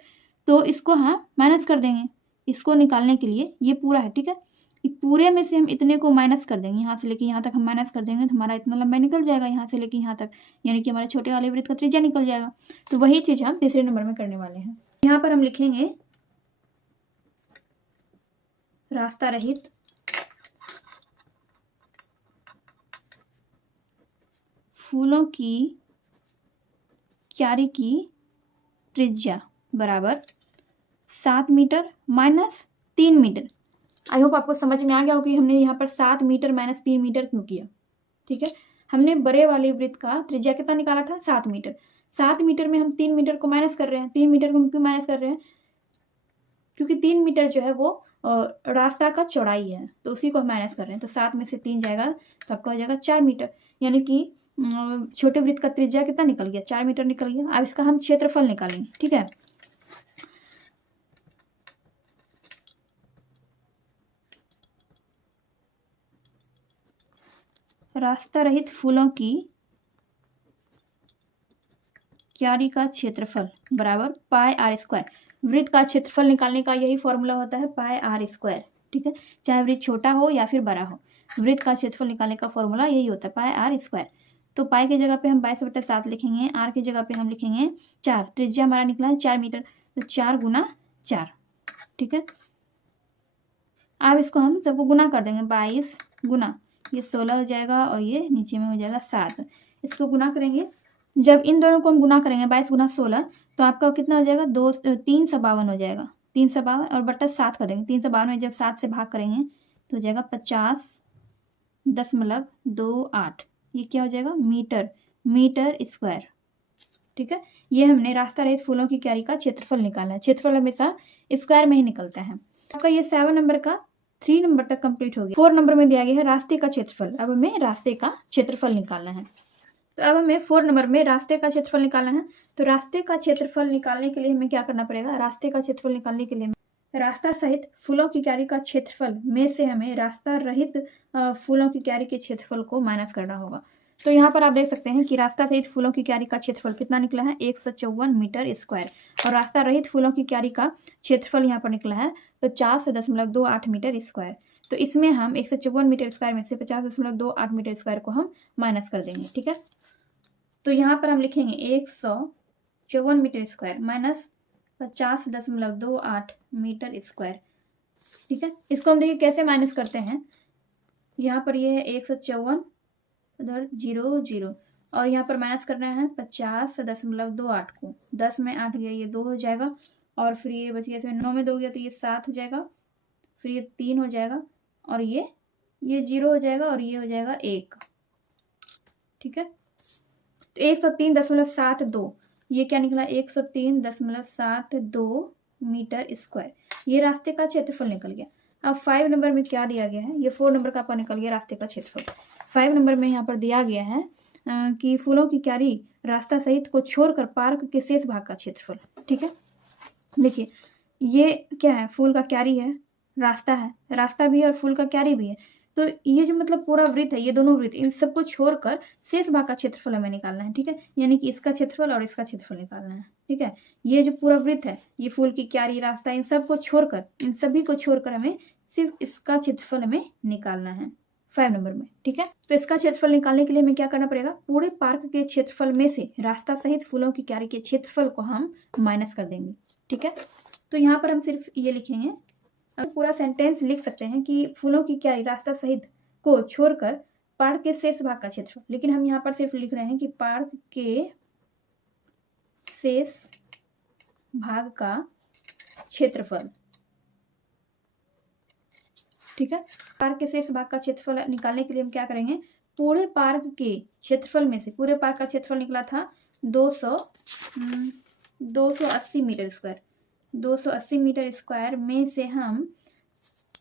तो इसको हम माइनस कर देंगे। इसको निकालने के लिए ये पूरा है, ठीक है, पूरे में से हम इतने को माइनस कर देंगे, यहाँ से लेके यहाँ तक हम माइनस कर देंगे तो हमारा इतना लंबाई निकल जाएगा यहाँ से लेके यहाँ तक, यानी कि हमारे छोटे वाले वृत्त का त्रिज्या निकल जाएगा। तो वही चीज हम तीसरे नंबर में करने वाले हैं। यहाँ पर हम लिखेंगे रास्ता रहित फूलों की क्यारी की त्रिज्या बराबर 7 metre minus 3 metre. I hope आपको समझ में आ गया हो कि हमने यहाँ पर 7 मीटर माइनस 3 मीटर क्यों किया। ठीक है, हमने बड़े वाले वृत्त का त्रिज्या कितना निकाला था 7 मीटर। 7 मीटर में हम 3 मीटर को माइनस कर रहे हैं। 3 मीटर को हम क्यों माइनस कर रहे हैं? क्योंकि 3 मीटर जो है वो रास्ता का चौड़ाई है, तो उसी को हम माइनस कर रहे हैं। तो 7 में से 3 जाएगा तो आपका हो जाएगा 4 मीटर, यानी कि छोटे वृत्त का त्रिज्या कितना निकल गया 4 मीटर निकल गया। अब इसका हम क्षेत्रफल निकालेंगे। ठीक है, रास्ता रहित फूलों की क्यारी का क्षेत्रफल बराबर पाई आर स्क्वायर। वृत्त का क्षेत्रफल निकालने का यही फॉर्मूला होता है, पाई आर स्क्वायर। ठीक है, चाहे वृत्त छोटा हो या फिर बड़ा हो, वृत्त का क्षेत्रफल निकालने का फॉर्मूला यही होता है, पाई आर स्क्वायर। तो पाई की जगह पे हम 22/7 लिखेंगे, आर की जगह पे हम लिखेंगे 4। त्रिज्या हमारा निकला है 4 मीटर, तो 4 गुना 4। ठीक है, अब इसको हम सबको गुना कर देंगे, 22 गुना ये 16 हो जाएगा और ये नीचे में हो जाएगा 7। इसको गुना करेंगे, जब इन दोनों को हम गुना करेंगे 22 गुना 16 तो आपका कितना हो जाएगा 352 हो जाएगा। 352 और बट्टा 7 कर देंगे। 352 में जब 7 से भाग करेंगे तो हो जाएगा 50.28। ये क्या हो जाएगा मीटर स्क्वायर। ठीक है, ये हमने रास्ता रहित फूलों की क्यारी का क्षेत्रफल निकालना है। क्षेत्रफल हमेशा स्क्वायर में ही निकलता है। आपका ये 7 नंबर का 3 नंबर तक कंप्लीट हो गया। 4 नंबर में दिया गया है रास्ते का क्षेत्रफल। अब हमें रास्ते का क्षेत्रफल निकालना है। तो अब हमें 4 नंबर में रास्ते का क्षेत्रफल निकालना है। तो रास्ते का क्षेत्रफल निकालने के लिए हमें क्या करना पड़ेगा? रास्ते का क्षेत्रफल निकालने के लिए रास्ता सहित फूलों की क्यारी का क्षेत्रफल में से हमें रास्ता रहित फूलों की क्यारी के क्षेत्रफल को माइनस करना होगा। तो यहाँ पर आप देख सकते हैं कि रास्ता सहित फूलों की क्यारी का क्षेत्रफल कितना निकला है 154 मीटर स्क्वायर, और रास्ता रहित फूलों की क्यारी का क्षेत्रफल यहाँ पर निकला है 50.28 मीटर स्क्वायर। तो इसमें हम 154 मीटर स्क्वायर में से 50.28 मीटर स्क्वायर को हम माइनस कर देंगे। ठीक है, तो यहाँ पर हम लिखेंगे 154 metre square minus 50.28 metre square. ठीक है, इसको हम देखिए कैसे माइनस करते हैं। यहाँ पर ये है 154, उधर 0 0, और यहाँ पर माइनस करना है 50.28 को। 10 में 8 गया, ये 2 हो जाएगा, और फिर ये बच गया, इसमें 9 में 2 गया तो ये 7 हो जाएगा, फिर ये 3 हो जाएगा, और ये 0 हो जाएगा, और ये हो जाएगा 1। ठीक है, तो 103.72 ये क्या निकला 103.72 मीटर स्क्वायर। ये रास्ते का क्षेत्रफल निकल गया। अब 5 नंबर में क्या दिया गया है? ये 4 नंबर का आपका निकल गया रास्ते का क्षेत्रफल। 5 नंबर में यहाँ पर दिया गया है कि फूलों की क्यारी रास्ता सहित को छोड़कर पार्क के शेष भाग का क्षेत्रफल। ठीक है, देखिए ये क्या है, फूल का क्यारी है, रास्ता है, रास्ता भी है और फूल का क्यारी भी है। तो ये जो मतलब पूरा वृत्त है, ये दोनों वृत्त, इन सबको छोड़कर शेष भाग का क्षेत्रफल हमें निकालना है। ठीक है, यानी कि इसका क्षेत्रफल और इसका क्षेत्रफल निकालना है। ठीक है, ये जो पूरा वृत्त है, ये फूल की क्यारी, रास्ता, इन सबको छोड़कर, इन सभी को छोड़कर हमें सिर्फ इसका क्षेत्रफल हमें निकालना है 5 नंबर में। ठीक है, तो इसका क्षेत्रफल निकालने के लिए हमें क्या करना पड़ेगा? पूरे पार्क के क्षेत्रफल में से रास्ता सहित फूलों की क्यारी के क्षेत्रफल को हम माइनस कर देंगे। ठीक है, तो यहाँ पर हम सिर्फ ये लिखेंगे, पूरा सेंटेंस लिख सकते हैं कि फूलों की क्यारी रास्ता सहित को छोड़कर पार्क के शेष भाग का क्षेत्रफल, लेकिन हम यहाँ पर सिर्फ लिख रहे हैं कि पार्क के शेष भाग का क्षेत्रफल। ठीक है। पार्क के शेष भाग का क्षेत्रफल निकालने के लिए हम क्या करेंगे, पूरे पार्क के क्षेत्रफल में से, पूरे पार्क का क्षेत्रफल निकला था 280 मीटर स्क्वायर, 280 मीटर स्क्वायर में से हम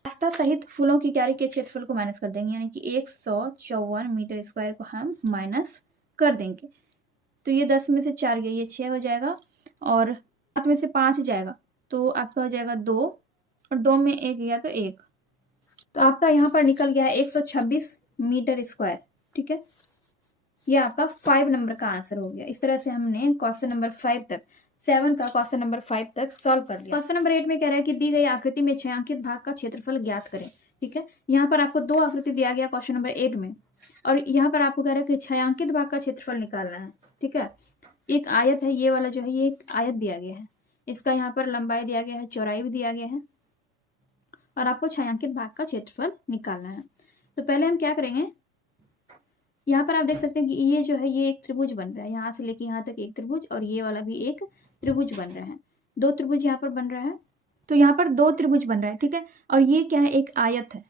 रास्ता सहित फूलों की क्यारी के क्षेत्रफल को माइनस कर देंगे, यानी कि 154 मीटर स्क्वायर को हम माइनस कर देंगे। तो ये 10 में से 4 गया, ये 6 हो जाएगा, और 7 में से 5 जाएगा तो आपका हो जाएगा 2, और 2 में 1 गया तो 1, तो आपका यहाँ पर निकल गया है 126 मीटर स्क्वायर। ठीक है, ये आपका 5 नंबर का आंसर हो गया। इस तरह से हमने क्वेश्चन नंबर 5 तक, 7 का क्वेश्चन नंबर 5 तक सॉल्व कर लिया। क्वेश्चन नंबर 8 में कह रहा है कि दी गई आकृति में छायांकित भाग का क्षेत्रफल ज्ञात करें। ठीक है, यहाँ पर आपको 2 आकृति दिया गया क्वेश्चन नंबर 8 में, और यहाँ पर आपको कह रहा है कि छायांकित भाग का क्षेत्रफल निकालना है। ठीक है, एक आयत है, ये वाला जो है ये एक आयत दिया गया है, इसका यहाँ पर लंबाई दिया गया है, चौड़ाई भी दिया गया है, और आपको छायांकित भाग का क्षेत्रफल निकालना है। तो पहले हम क्या करेंगे, यहाँ पर आप देख सकते हैं कि ये जो है ये एक त्रिभुज बन रहा है, यहाँ से लेके यहाँ तक एक त्रिभुज, और ये वाला भी एक त्रिभुज बन रहा है, 2 त्रिभुज यहाँ पर बन रहा है। तो यहाँ पर 2 त्रिभुज बन रहा है। ठीक है, और ये क्या है, एक आयत है,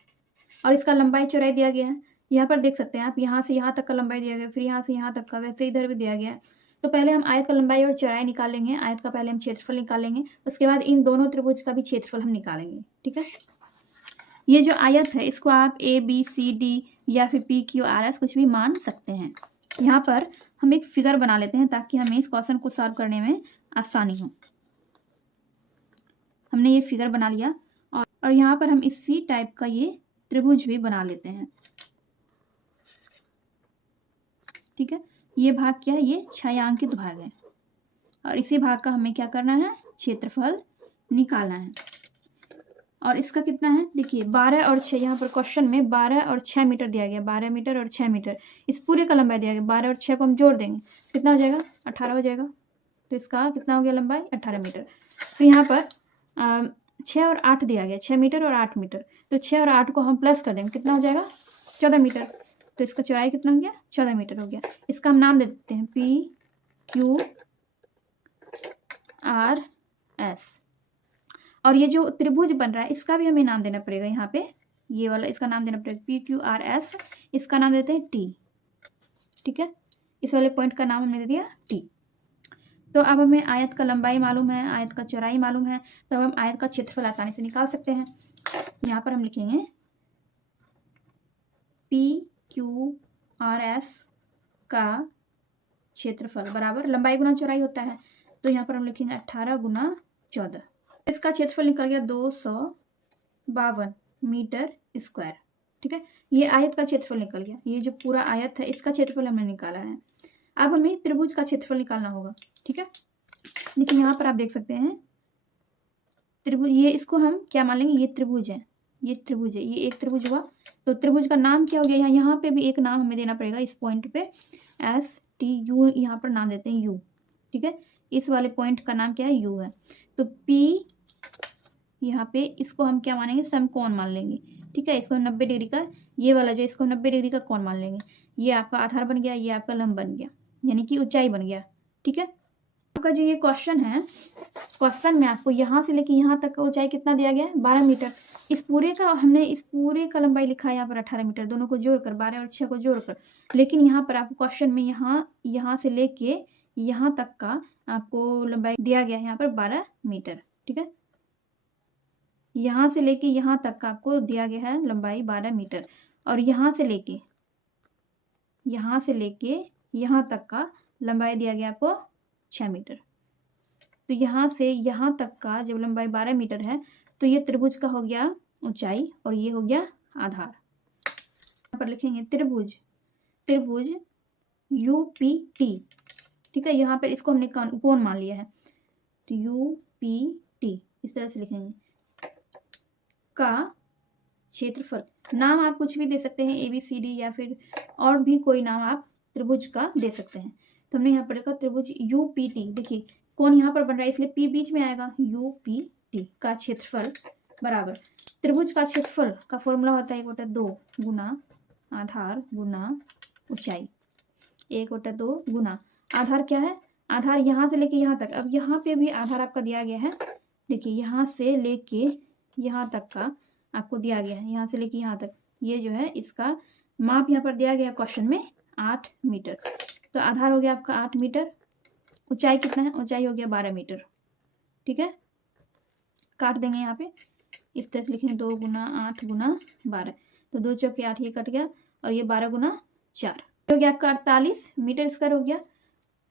और इसका लंबाई चौड़ाई दिया गया है। यहाँ पर देख सकते हैं आप, यहाँ से यहाँ तक का लंबाई दिया गया, फिर यहाँ से यहाँ तक का, वैसे इधर भी दिया गया है। तो पहले हम आयत का लंबाई और चौड़ाई निकाल लेंगे, आयत का पहले हम क्षेत्रफल निकालेंगे, उसके बाद इन दोनों त्रिभुज का भी क्षेत्रफल हम निकालेंगे। ठीक है, ये जो आयत है इसको आप ABCD या फिर PQRS कुछ भी मान सकते हैं। यहाँ पर हम एक फिगर बना लेते हैं ताकि हमें इस क्वेश्चन को सॉल्व करने में आसानी हो। हमने ये फिगर बना लिया, और यहाँ पर हम इसी टाइप का ये त्रिभुज भी बना लेते हैं। ठीक है, ये भाग क्या है, ये छायांकित भाग है, और इसी भाग का हमें क्या करना है, क्षेत्रफल निकालना है। और इसका कितना है, देखिए 12 और 6, यहाँ पर क्वेश्चन में 12 और 6 मीटर दिया गया, 12 मीटर और 6 मीटर, इस पूरे का लंबाई दिया गया। 12 और 6 को हम जोड़ देंगे, कितना हो जाएगा, 18 हो जाएगा। तो इसका कितना हो गया, लंबाई 18 मीटर। फिर यहाँ पर 6 और 8 दिया गया, 6 मीटर और 8 मीटर, तो 6 और 8 को हम प्लस कर देंगे, कितना हो जाएगा, 14 मीटर। तो इसका चौड़ाई कितना हो गया, 14 मीटर हो गया। इसका हम नाम दे देते हैं PQRS। और ये जो त्रिभुज बन रहा है इसका भी हमें नाम देना पड़ेगा, यहाँ पे ये वाला इसका नाम देना पड़ेगा PQRS, इसका नाम देते हैं T। ठीक है, इस वाले पॉइंट का नाम हमने दे दिया T। तो अब हमें आयत का लंबाई मालूम है, आयत का चौड़ाई मालूम है, तो अब हम आयत का क्षेत्रफल आसानी से निकाल सकते हैं। यहाँ पर हम लिखेंगे PQRS का क्षेत्रफल बराबर लंबाई गुना चौड़ाई होता है, तो यहाँ पर हम लिखेंगे 18 गुना 14। इसका क्षेत्रफल निकल गया 252 मीटर स्क्वायर। ठीक है, ये आयत का क्षेत्रफल निकल गया, ये जो पूरा आयत है इसका क्षेत्रफल हमने निकाला है। अब हमें त्रिभुज का क्षेत्रफल निकालना होगा। ठीक है, लेकिन यहाँ पर आप देख सकते हैं त्रिभुज, ये इसको हम क्या मान लेंगे, ये त्रिभुज है, ये त्रिभुज है, ये एक त्रिभुज हुआ। तो त्रिभुज का नाम क्या हो गया, यहाँ पे भी एक नाम हमें देना पड़ेगा, इस पॉइंट पे STU यहाँ पर नाम देते हैं U। ठीक है, इस वाले पॉइंट का नाम क्या है, U है। तो P यहाँ पे इसको हम क्या मानेंगे, समकोण मान लेंगे। ठीक है, इसको 90 डिग्री का, ये वाला जो इसको 90 डिग्री का कोण मान लेंगे। ये आपका आधार बन गया, ये आपका लंब बन गया, यानी कि ऊंचाई बन गया। ठीक है, आपका जो ये क्वेश्चन है, क्वेश्चन में आपको यहाँ से लेके यहाँ तक का ऊंचाई कितना दिया गया है, 12 मीटर। इस पूरे का हमने इस पूरे का लंबाई लिखा है यहाँ पर 18 मीटर, दोनों को जोड़कर 12 और 6 को जोड़कर। लेकिन यहाँ पर आपको क्वेश्चन में यहाँ से लेके यहाँ तक का आपको लंबाई दिया गया है यहाँ पर 12 मीटर। ठीक है, यहाँ से लेके यहाँ तक का आपको दिया गया है लंबाई 12 मीटर, और यहाँ से लेके यहाँ तक का लंबाई दिया गया आपको 6 मीटर। तो यहाँ से यहाँ तक का जब लंबाई 12 मीटर है तो ये त्रिभुज का हो गया ऊंचाई, और ये हो गया आधार। यहाँ पर लिखेंगे त्रिभुज UPT। ठीक है, यहाँ पर इसको हमने कोण मान लिया है, तो UPT इस तरह से लिखेंगे। का क्षेत्रफल, नाम आप कुछ भी दे सकते हैं, ABCD या फिर और भी कोई नाम आप त्रिभुज का दे सकते हैं। तो हमने यहाँ पर लिखा त्रिभुज UPT। देखिए कोण यहाँ पर बन रहा है इसलिए P बीच में आएगा, UPT का क्षेत्रफल बराबर त्रिभुज का क्षेत्रफल का फॉर्मूला होता है 1/2 गुना आधार गुना ऊंचाई, 1/2 गुना आधार क्या है, आधार यहाँ से लेके यहाँ तक। अब यहाँ पे भी आधार आपका दिया गया है, देखिए यहाँ से लेके यहाँ तक का आपको दिया गया है यहाँ से लेके यहाँ तक, ये जो है इसका माप यहाँ पर दिया गया क्वेश्चन में 8 मीटर। तो आधार हो गया आपका 8 मीटर, ऊंचाई कितना है, ऊंचाई हो गया 12 मीटर। ठीक है, काट देंगे यहाँ पे, इस तरह से लिखेंगे 2 गुना 8 गुना 12, तो 2 चौके 8 ये कट गया, और ये 12 गुना 4 हो गया आपका 48 मीटर स्क्वायर हो गया।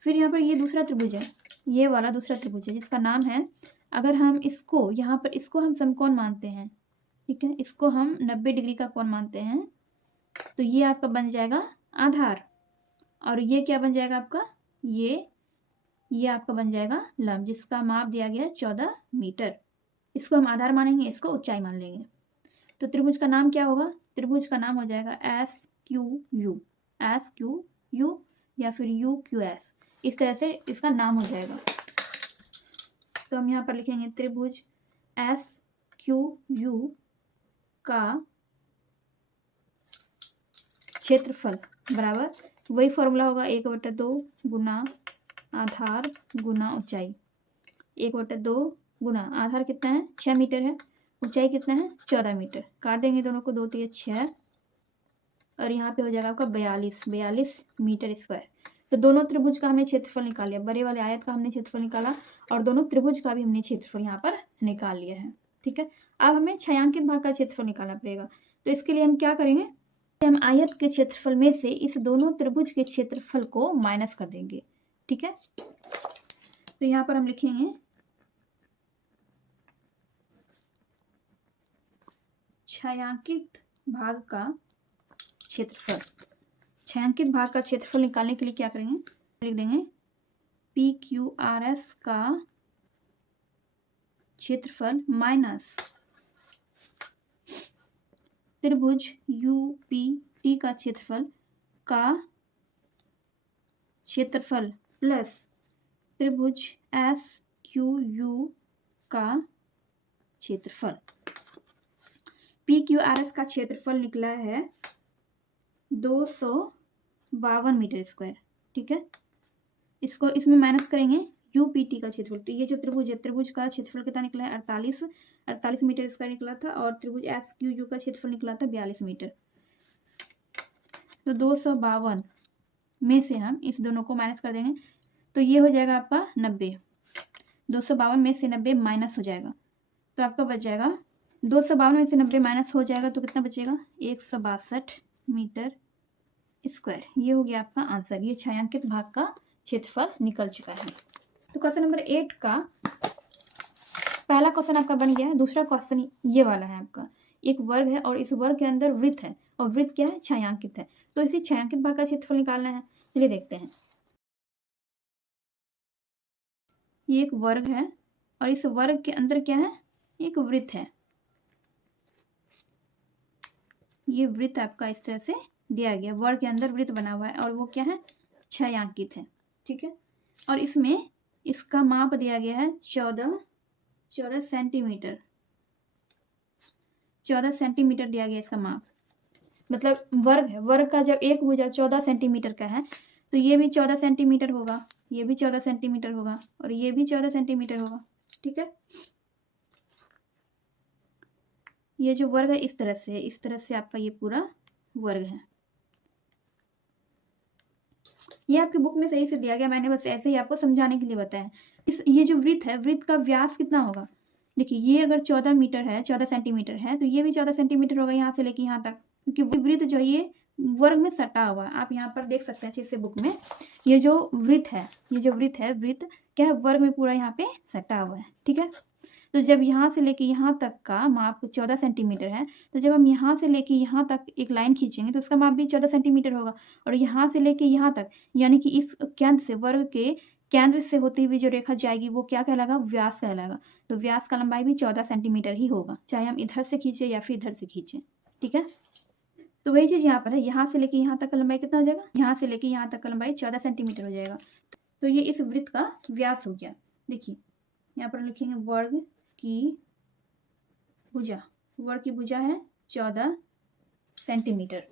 फिर यहाँ पर ये दूसरा त्रिभुज है, ये वाला दूसरा त्रिभुज है जिसका नाम है, अगर हम इसको यहाँ पर इसको हम समकोण मानते हैं, ठीक है, इसको हम 90 डिग्री का कोण मानते हैं, तो ये आपका बन जाएगा आधार, और ये क्या बन जाएगा आपका, ये आपका बन जाएगा लंब, जिसका माप दिया गया है 14 मीटर। इसको हम आधार मानेंगे, इसको ऊंचाई मान लेंगे। तो त्रिभुज का नाम क्या होगा, त्रिभुज का नाम हो जाएगा SQU, SQU या फिर UQS, इस तरह से इसका नाम हो जाएगा। तो हम यहाँ पर लिखेंगे त्रिभुज SQU का क्षेत्रफल बराबर, वही फॉर्मूला होगा 1/2 गुना आधार गुना ऊंचाई, 1/2 गुना आधार कितना है 6 मीटर है, ऊंचाई कितना है 14 मीटर। काट देंगे दोनों को, 2 3 6, और यहाँ पे हो जाएगा आपका 42 मीटर स्क्वायर। तो दोनों त्रिभुज का हमने क्षेत्रफल निकाल लिया, बड़े वाले आयत का हमने क्षेत्रफल निकाला, और दोनों त्रिभुज का भी हमने क्षेत्रफल यहाँ पर निकाल लिया है। ठीक है, अब हमें छायांकित भाग का क्षेत्रफल निकालना पड़ेगा। तो इसके लिए हम क्या करेंगे, हम आयत के क्षेत्रफल में से इस दोनों त्रिभुज के क्षेत्रफल को माइनस कर देंगे। ठीक है, तो यहाँ पर हम लिखेंगे छायांकित भाग का क्षेत्रफल। छायांकित भाग का क्षेत्रफल निकालने के लिए क्या करेंगे, लिख देंगे PQRS का क्षेत्रफल माइनस त्रिभुज UPT का क्षेत्रफल प्लस त्रिभुज SQU का क्षेत्रफल। PQRS का क्षेत्रफल निकला है 252 मीटर स्क्वायर। ठीक है, इसको इसमें माइनस करेंगे UPT का क्षेत्रफल, तो ये जो त्रिभुज है, त्रिभुज का क्षेत्रफल कितना निकला है 48 मीटर स्क्वायर निकला था, और त्रिभुज SQU का क्षेत्रफल निकला था 42 मीटर। तो 252 में से हम इस दोनों को माइनस कर देंगे, तो ये हो जाएगा आपका 90, 252 में से 90 माइनस हो जाएगा, तो आपका बच जाएगा 252 में से 90 माइनस हो जाएगा, तो कितना बचेगा 162 मीटर स्क्वायर। ये हो गया आपका आंसर, ये छायांकित भाग का क्षेत्रफल निकल चुका है। तो क्वेश्चन नंबर 8 का पहला क्वेश्चन आपका बन गया है। दूसरा क्वेश्चन ये वाला है आपका, एक वर्ग है और इस वर्ग के अंदर वृत्त है, और वृत्त क्या है छायांकित है, तो इसी छायांकित भाग का क्षेत्रफल निकालना है। चलिए देखते हैं। ये एक वर्ग है और इस वर्ग के अंदर क्या है, एक वृत्त है। ये वृत्त आपका इस तरह से दिया गया, वर्ग के अंदर वृत्त बना हुआ है, और वो क्या है छायांकित है। ठीक है, और इसमें इसका माप दिया गया है 14 सेंटीमीटर, 14 सेंटीमीटर दिया गया इसका माप, मतलब वर्ग है, वर्ग का जब एक भुजा 14 सेंटीमीटर का है, तो ये भी 14 सेंटीमीटर होगा, ये भी 14 सेंटीमीटर होगा, और ये भी 14 सेंटीमीटर होगा। ठीक है, ये जो वर्ग है इस तरह से है, इस तरह से आपका ये पूरा वर्ग है। ये आपकी बुक में सही से दिया गया, मैंने बस ऐसे ही आपको समझाने के लिए बताया। ये जो वृत्त है, वृत्त का व्यास कितना होगा, देखिए ये अगर 14 मीटर है, 14 सेंटीमीटर है, तो ये भी 14 सेंटीमीटर होगा यहाँ से लेके यहाँ तक, क्योंकि वृत्त जो ये वर्ग में सटा हुआ है। आप यहाँ पर देख सकते हैं अच्छे से बुक में, ये जो वृत्त है, ये जो वृत्त है, वृत्त क्या है वर्ग में पूरा यहाँ पे सटा हुआ है। ठीक है, तो जब यहाँ से लेके यहाँ तक का माप 14 सेंटीमीटर है, तो जब हम यहाँ से लेके यहाँ तक एक लाइन खींचेंगे तो उसका माप भी 14 सेंटीमीटर होगा, और यहाँ से लेके यहाँ तक, यानी कि इस केंद्र से, वर्ग के केंद्र से होती हुई जो रेखा जाएगी वो क्या कहलाएगा, व्यास कहलाएगा। तो व्यास का लंबाई भी 14 सेंटीमीटर ही होगा, चाहे हम इधर से खींचे या फिर इधर से खींचे। ठीक है, तो वही चीज़ यहाँ पर है, यहाँ से लेके यहाँ तक का लंबाई कितना हो जाएगा, यहाँ से लेके यहाँ तक का लंबाई 14 सेंटीमीटर हो जाएगा। तो ये इस वृत्त का व्यास हो गया। देखिए यहाँ पर लिखेंगे वर्ग की भुजा, वर्ग की भुजा है 14 सेंटीमीटर।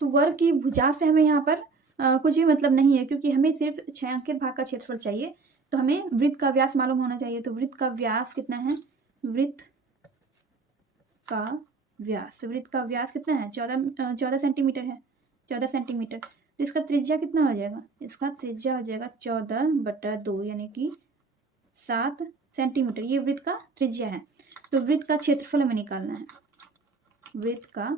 तो वर्ग की भुजा से हमें यहाँ पर कुछ भी मतलब नहीं है, क्योंकि हमें सिर्फ छायांकित भाग का क्षेत्रफल चाहिए, तो हमें वृत्त का व्यास मालूम होना चाहिए। तो वृत्त का व्यास कितना है, वृत्त का व्यास, वृत्त का व्यास कितना है 14 सेंटीमीटर है, 14 सेंटीमीटर। तो इसका त्रिज्या कितना हो जाएगा, इसका त्रिज्या हो जाएगा 14/2 यानी कि 7 सेंटीमीटर। ये वृत्त का त्रिज्या है। तो वृत्त का क्षेत्रफल हमें निकालना है, वृत्त का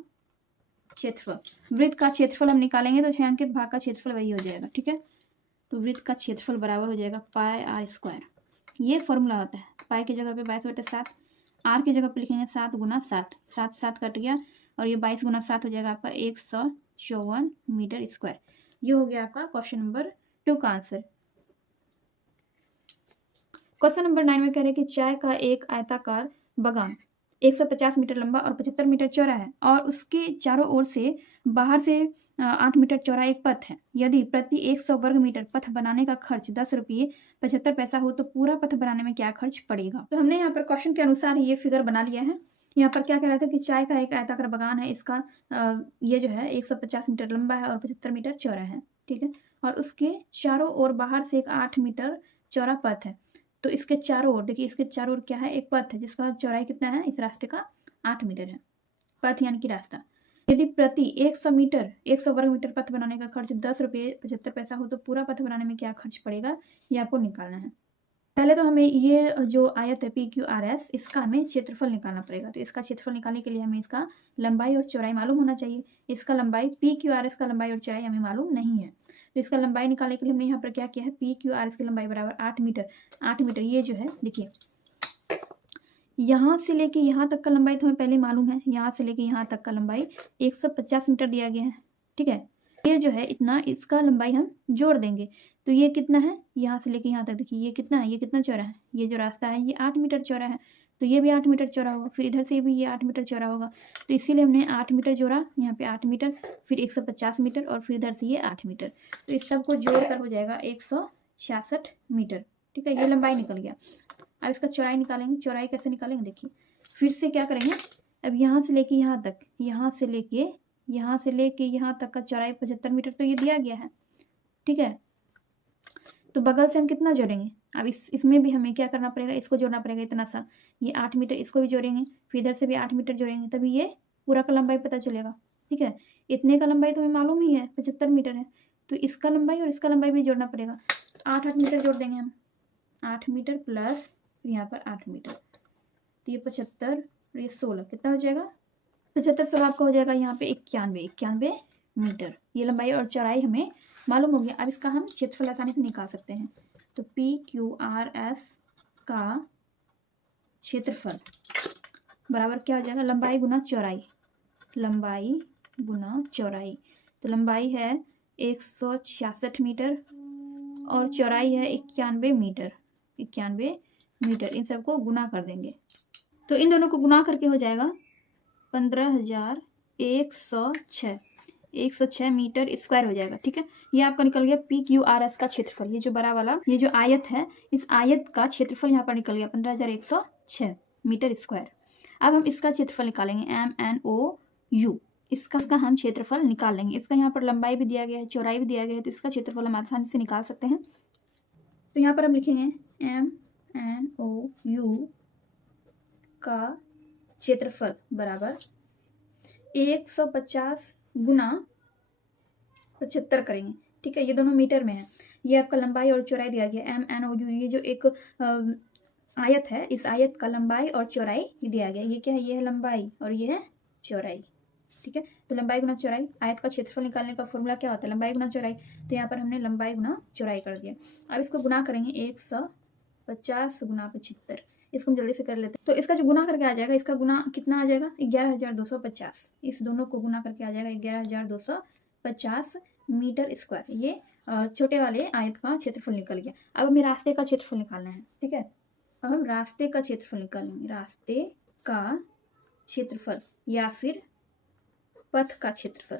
क्षेत्रफल, वृत्त का क्षेत्रफल हम निकालेंगे तो छायांकित भाग का क्षेत्रफल वही हो जाएगा, ठीक है। तो वृत्त का क्षेत्रफल बराबर हो जाएगा πr²। ये फॉर्मूला होता है, पाई की जगह पे 22/7, आर की जगह पे लिखेंगे 7 × 7, 7 7 कट गया और ये 22 × 7 हो जाएगा आपका 154 मीटर स्क्वायर। ये हो गया आपका क्वेश्चन नंबर 2 का आंसर। क्वेश्चन नंबर 9 में कह रहे हैं कि चाय का एक आयताकार बगान 150 मीटर लंबा और 75 मीटर चौड़ा है और उसके चारों ओर से बाहर से 8 मीटर चौड़ा एक पथ है। यदि प्रति 100 वर्ग मीटर पथ बनाने का खर्च 10 रुपये 75 पैसा हो तो पूरा पथ बनाने में क्या खर्च पड़ेगा। तो हमने यहाँ पर क्वेश्चन के अनुसार ये फिगर बना लिया है। यहाँ पर क्या कह रहा था कि चाय का एक आयताकार बगान है, इसका ये जो है 150 मीटर लंबा है और 75 मीटर चौड़ा है, ठीक है। और उसके चारों ओर बाहर से एक 8 मीटर चौड़ा पथ है। तो इसके चारों ओर देखिए, इसके चारों ओर क्या है, एक पथ है जिसका चौड़ाई कितना है, इस रास्ते का 8 मीटर है, पथ यानी कि रास्ता। यदि प्रति 100 वर्ग मीटर पथ बनाने का खर्च 10 रुपये 75 पैसा हो तो पूरा पथ बनाने में क्या खर्च पड़ेगा, ये आपको निकालना है। पहले तो हमें ये जो आयत है PQRS, इसका हमें क्षेत्रफल निकालना पड़ेगा। तो इसका क्षेत्रफल निकालने के लिए हमें इसका लंबाई और चौड़ाई मालूम होना चाहिए। इसका लंबाई PQRS का लंबाई और चौड़ाई हमें मालूम नहीं है। तो इसका लंबाई निकालने के लिए हमने यहाँ पर क्या किया है, PQRS की लंबाई बराबर 8 मीटर। 8 मीटर ये जो है देखिए, यहाँ से लेके यहाँ तक का लंबाई तो हमें पहले मालूम है, यहाँ से लेके यहाँ तक का लंबाई 150 मीटर दिया गया है, ठीक है। ये जो है इतना, इसका लंबाई हम जोड़ देंगे तो ये कितना है, यहाँ से लेके यहाँ तक देखिए ये कितना है, ये कितना चौड़ा है, ये जो रास्ता है ये 8 मीटर चौड़ा है, तो ये भी 8 मीटर चौड़ा होगा, फिर इधर से भी ये 8 मीटर चौड़ा होगा। तो इसीलिए हमने 8 मीटर जोड़ा, यहाँ पे 8 मीटर, फिर 150 मीटर और फिर इधर से ये 8 मीटर। तो इस सबको जोड़ कर हो जाएगा 166 मीटर, ठीक है। ये लंबाई निकल गया। अब इसका चौड़ाई निकालेंगे। चौड़ाई कैसे निकालेंगे देखिए, फिर से क्या करेंगे, अब यहाँ से लेके यहाँ तक, यहाँ से लेके यहाँ तक का चौड़ाई 75 मीटर तो ये दिया गया है, ठीक है। तो बगल से हम कितना जोड़ेंगे, अब इसमें भी हमें क्या करना पड़ेगा, इसको जोड़ना पड़ेगा इतना सा, ये 8 मीटर, इसको भी जोड़ेंगे, फिर इधर से भी 8 मीटर जोड़ेंगे, तभी ये पूरा का लंबाई पता चलेगा, ठीक है। इतने का लंबाई तो हमें मालूम ही है 75 मीटर है, तो इसका लंबाई और इसका लंबाई भी जोड़ना पड़ेगा। 8 मीटर जोड़ देंगे हम, 8 मीटर प्लस यहाँ पर 8 मीटर, तो ये 75 और ये 16 कितना हो जाएगा, 75 16 आपका हो जाएगा यहाँ पे 91 मीटर। ये लंबाई और चौड़ाई हमें मालूम हो गया। अब इसका हम क्षेत्रफल आसानी से निकाल सकते हैं। तो PQRS का क्षेत्रफल बराबर क्या हो जाएगा, लंबाई गुना चौड़ाई, लंबाई गुना चौड़ाई। तो लंबाई है 166 मीटर और चौड़ाई है 91 मीटर, 91 मीटर। इन सबको गुना कर देंगे तो इन दोनों को गुना करके हो जाएगा 15,106 मीटर स्क्वायर हो जाएगा, ठीक है। ये आपका निकल गया PQRS का क्षेत्रफल। ये जो बड़ा वाला ये जो आयत है, इस आयत का क्षेत्रफल यहाँ पर निकल गया 15,106 मीटर स्क्वायर। अब हम इसका क्षेत्रफल निकालेंगे, MNOU, इसका हम क्षेत्रफल निकाल लेंगे। इसका यहाँ पर लंबाई भी दिया गया है, चौड़ाई भी दिया गया है, तो इसका क्षेत्रफल हम आसानी से निकाल सकते हैं। तो यहाँ पर हम लिखेंगे MNOU का क्षेत्रफल बराबर 150 गुना 75 करेंगे, ठीक है। ये दोनों मीटर में है, ये आपका लंबाई और चौड़ाई दिया गया MNOU। ये जो एक आयत है, इस आयत का लंबाई और चौड़ाई दिया गया। ये क्या है, ये है लंबाई और ये है चौड़ाई, ठीक है। तो लंबाई गुना चौड़ाई, आयत का क्षेत्रफल निकालने का फॉर्मूला क्या होता है, लंबाई गुना चौड़ाई। तो यहाँ पर हमने लंबाई गुना चौड़ाई कर दिया। अब इसको गुना करेंगे 150 गुना 75, इसको हम जल्दी से कर लेते हैं। तो इसका जो गुना करके आ जाएगा, इसका गुना कितना आ जाएगा 11,250, इस दोनों को गुना करके आ जाएगा 11,250 मीटर स्क्वायर। ये छोटे वाले आयत का क्षेत्रफल निकल गया। अब हमें रास्ते का क्षेत्रफल निकालना है, ठीक है। अब हम रास्ते का क्षेत्रफल निकालेंगे, रास्ते का क्षेत्रफल या फिर पथ का क्षेत्रफल।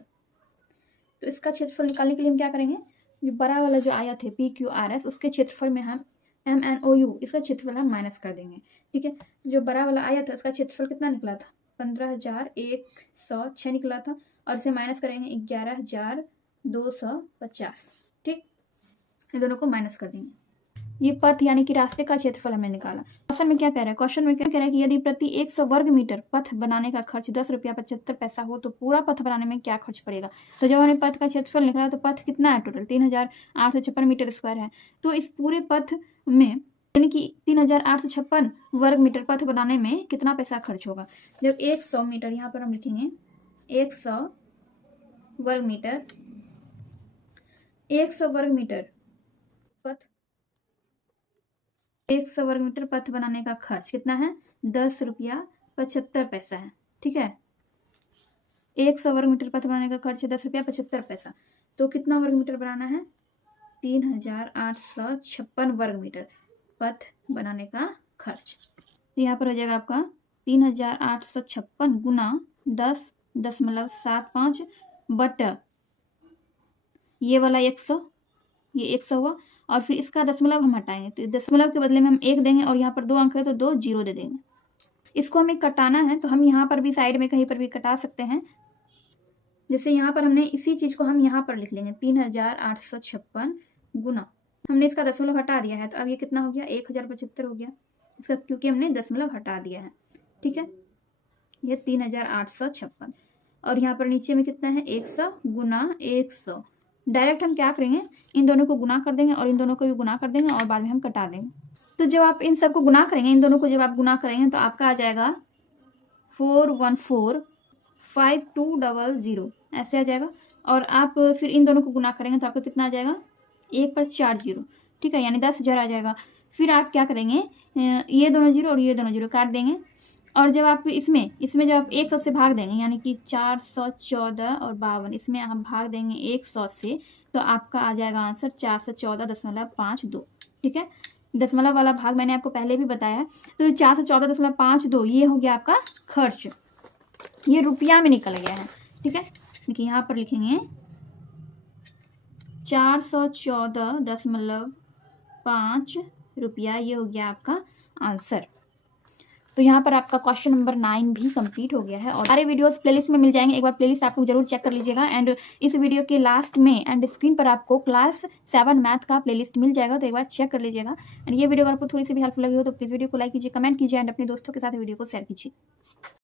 तो इसका क्षेत्रफल निकालने के लिए हम क्या करेंगे, जो बड़ा वाला जो आयत है PQRS, उसके क्षेत्रफल में हम MNOU, इसका क्षेत्रफल हम माइनस कर देंगे, ठीक है। जो बड़ा वाला आयत है उसका क्षेत्रफल कितना निकला था, 15,106 निकला था, और इसे माइनस करेंगे 11,250, ठीक। इन दोनों को माइनस कर देंगे। ये पथ यानी कि रास्ते का क्षेत्रफल हमने निकाला। क्वेश्चन में क्या कह रहा है, क्वेश्चन में क्या कह रहा है कि यदि प्रति 100 वर्ग मीटर पथ बनाने का खर्च 10 रुपया 75 पैसा हो तो पूरा पथ बनाने में क्या खर्च पड़ेगा। तो जब हमने पथ का क्षेत्रफल निकाला तो पथ कितना है, टोटल 3856 मीटर स्क्वायर है। तो इस पूरे पथ में यानी कि 3856 वर्ग मीटर पथ बनाने में कितना पैसा खर्च होगा। जब 100 मीटर, यहाँ पर हम लिखेंगे 100 वर्ग मीटर, 100 वर्ग मीटर पथ, 100 वर्ग मीटर पथ बनाने का खर्च कितना है, 10 रुपया 75 पैसा है। ठीक है, 100 वर्ग मीटर पथ बनाने का खर्च है 10 रुपया 75 पैसा। तो कितना वर्ग मीटर बनाना है, 3856 वर्ग मीटर पथ बनाने का खर्च। तो यहाँ पर हो जाएगा आपका 3856 गुना 10.75 बटा ये वाला 100, ये 100 हुआ, और फिर इसका दशमलव हम हटाएंगे तो दशमलव के बदले में हम 1 देंगे और यहाँ पर 2 अंक है तो 2 जीरो दे देंगे। इसको हमें कटाना है तो हम यहाँ पर भी साइड में कहीं पर भी कटा सकते हैं। जैसे यहाँ पर हमने इसी चीज को हम यहाँ पर लिख लेंगे 3856 गुना, हमने इसका दशमलव हटा दिया है तो अब ये कितना हो गया, 1075 हो गया इसका, क्योंकि हमने दशमलव हटा दिया है। ठीक है, ये 3856 और यहाँ पर नीचे में कितना है, 100 गुना 100। डायरेक्ट हम क्या करेंगे, इन दोनों को गुना कर देंगे और इन दोनों को भी गुना कर देंगे और बाद में हम कटा देंगे। तो जब आप इन सब को गुना करेंगे, इन दोनों को जब आप गुना करेंगे तो आपका आ जाएगा 414520 ऐसे आ जाएगा। और आप फिर इन दोनों को गुना करेंगे तो आपको कितना आ जाएगा, 1 पर 4 जीरो। ठीक है, यानी 10,000 आ जाएगा। फिर आप क्या करेंगे, ये दोनों जीरो और ये दोनों जीरो काट देंगे और जब आप इसमें जब आप 100 से भाग देंगे यानी कि 414 और 52, इसमें आप भाग देंगे 100 से तो आपका आ जाएगा आंसर 414.52। ठीक है, दशमलव वाला भाग मैंने आपको पहले भी बताया है। तो 414.52 ये हो गया आपका खर्च, ये रुपया में निकल गया है। ठीक है, देखिए यहाँ पर लिखेंगे 414.5 रुपया, ये हो गया आपका आंसर। तो यहाँ पर आपका क्वेश्चन नंबर 9 भी कंप्लीट हो गया है और सारे वीडियोस प्लेलिस्ट में मिल जाएंगे। एक बार प्लेलिस्ट आप लोग जरूर चेक कर लीजिएगा। एंड इस वीडियो के लास्ट में एंड स्क्रीन पर आपको क्लास 7 मैथ का प्लेलिस्ट मिल जाएगा, तो एक बार चेक कर लीजिएगा। एंड ये वीडियो अगर आपको थोड़ी सी भी हेल्पफुल लगी हो तो प्लीज़ वीडियो को लाइक कीजिए, कमेंट कीजिए एंड अपने दोस्तों के साथ वीडियो को शेयर कीजिए।